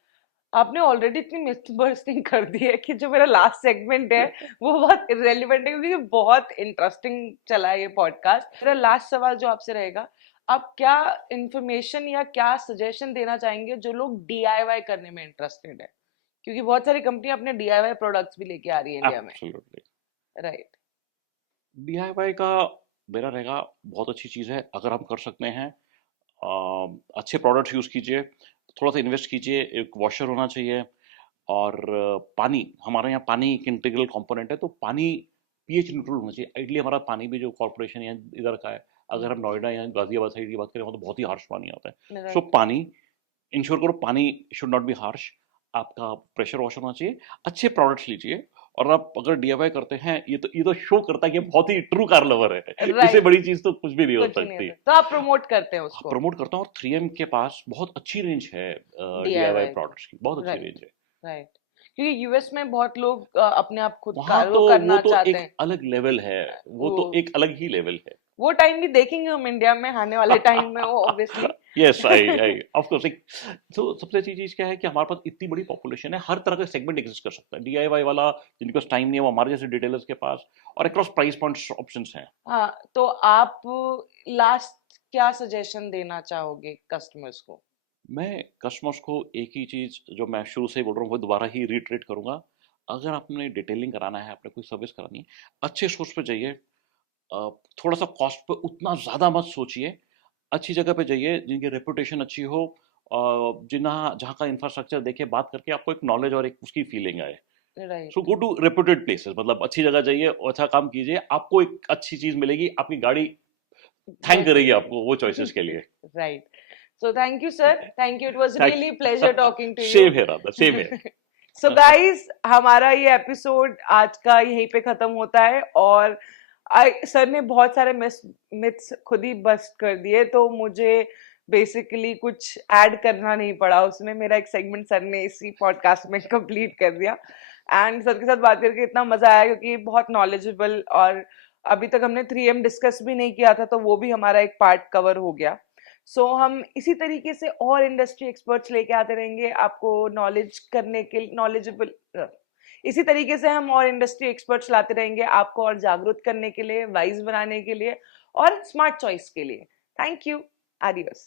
आपने ऑलरेडी इतनी मिथ बर्स्टिंग कर दी है कि जो मेरा लास्ट सेगमेंट है वो बहुत इरेलीवेंट है, क्योंकि बहुत इंटरेस्टिंग चला है ये पॉडकास्ट। मेरा लास्ट सवाल जो आपसे रहेगा, आप क्या इंफॉर्मेशन या क्या सजेशन देना चाहेंगे जो लोग डीआईवाई करने में इंटरेस्टेड है, क्योंकि बहुत सारी कंपनी अपने डीआईवाई प्रोडक्ट्स भी लेके आ रही है इंडिया में। एब्सोल्युटली। राइट। डीआईवाई का मेरा रहेगा, बहुत अच्छी चीज़ है अगर हम कर सकते हैं। अच्छे प्रोडक्ट्स यूज़ कीजिए, थोड़ा सा इन्वेस्ट कीजिए, एक वॉशर होना चाहिए, और पानी, हमारे यहाँ पानी एक इंटीग्रल कंपोनेंट है, तो पानी पीएच न्यूट्रल होना चाहिए। आइडली हमारा पानी भी जो कॉर्पोरेशन या इधर का है, अगर हम नोएडा या गाजियाबाद साइड की बात करें, वहाँ तो बहुत ही हार्श पानी आता है। सो राइट। पानी इंश्योर करो, पानी शुड नॉट बी हार्श। आपका प्रेशर वॉश होना चाहिए, अच्छे प्रोडक्ट्स लीजिए। और आप अगर डीआईवाई करते हैं, ये तो शो करता है कि ये बहुत ही ट्रू कार लवर है। इससे राइट। बड़ी चीज तो कुछ भी नहीं हो कुछ ही नहीं सकती। होता, तो आप प्रमोट करते हैं उसको। प्रमोट करता हूँ, और 3M के पास बहुत अच्छी रेंज है डीआईवाई डीआईवाई की। प्रोडक्ट्स की, बहुत अच्छी राइट। रेंज है। राइट। क्योंकि यूएस में बहुत लोग अपने आप खुद वहां तो वो वो करना तो चाहते एक हैं। अलग लेवल है, वो वो तो एक अलग ही लेवल है। वो टाइम भी देखेंगे हम इंडिया में आने वाले टाइम में, वो obviously. Yes, I of course. तो सबसे अच्छी चीज क्या है कि हमारे पास इतनी बड़ी पॉपुलेशन है, हर तरह का सेगमेंट एग्जिस्ट कर सकता है। डीआईवाई वाला जिनके पास टाइम नहीं है, वो हमारे जैसे डिटेलर्स के पास, और अक्रॉस प्राइस पॉइंट्स ऑप्शंस हैं। हाँ, तो आप लास्ट क्या सजेशन देना चाहोगे कस्टमर्स को? मैं कस्टमर्स को एक ही चीज जो मैं शुरू से ही बोल रहा हूँ, वो दोबारा ही रिट्रेट करूंगा। अगर आपने डिटेलिंग कराना है, आपने कोई सर्विस करानी है, अच्छे सोर्स पे जाइए। थोड़ा सा कॉस्ट पे उतना ज़्यादा मत सोचिए। अच्छी जगह पे जाइए जिनकी रेपुटेशन अच्छी हो, जिन्हाँ जहाँ का इंफ्रास्ट्रक्चर देखे, बात करके आपको एक नॉलेज और एक उसकी फीलिंग आए। So right. Go to reputed places, मतलब अच्छी जगह जाइए और अच्छा काम कीजिए, आपको एक अच्छी चीज़ मिलेगी, आपकी गाड़ी थैंक करेगी डेफिनेटली। आपको वो चॉइसेस के लिए। Right. So thank you sir, thank you, it was thank really pleasure talking to you. Same है, राधा सेम है। सो गाइस, हमारा ये एपिसोड आज का यहीं पे खत्म होता है, और सर ने बहुत सारे मिथ्स खुद ही बस्ट कर दिए, तो मुझे बेसिकली कुछ ऐड करना नहीं पड़ा उसमें। मेरा एक सेगमेंट सर ने इसी पॉडकास्ट में कंप्लीट कर दिया। एंड सर के साथ बात करके इतना मजा आया, क्योंकि बहुत नॉलेजेबल, और अभी तक हमने 3M डिस्कस भी नहीं किया था, तो वो भी हमारा एक पार्ट कवर हो गया। सो हम इसी तरीके से और इंडस्ट्री एक्सपर्ट्स लेके आते रहेंगे आपको नॉलेज करने के, नॉलेजेबल, इसी तरीके से हम और इंडस्ट्री एक्सपर्ट्स लाते रहेंगे आपको और जागरूक करने के लिए, वाइज बनाने के लिए, और स्मार्ट चॉइस के लिए। Thank you. एडियोस।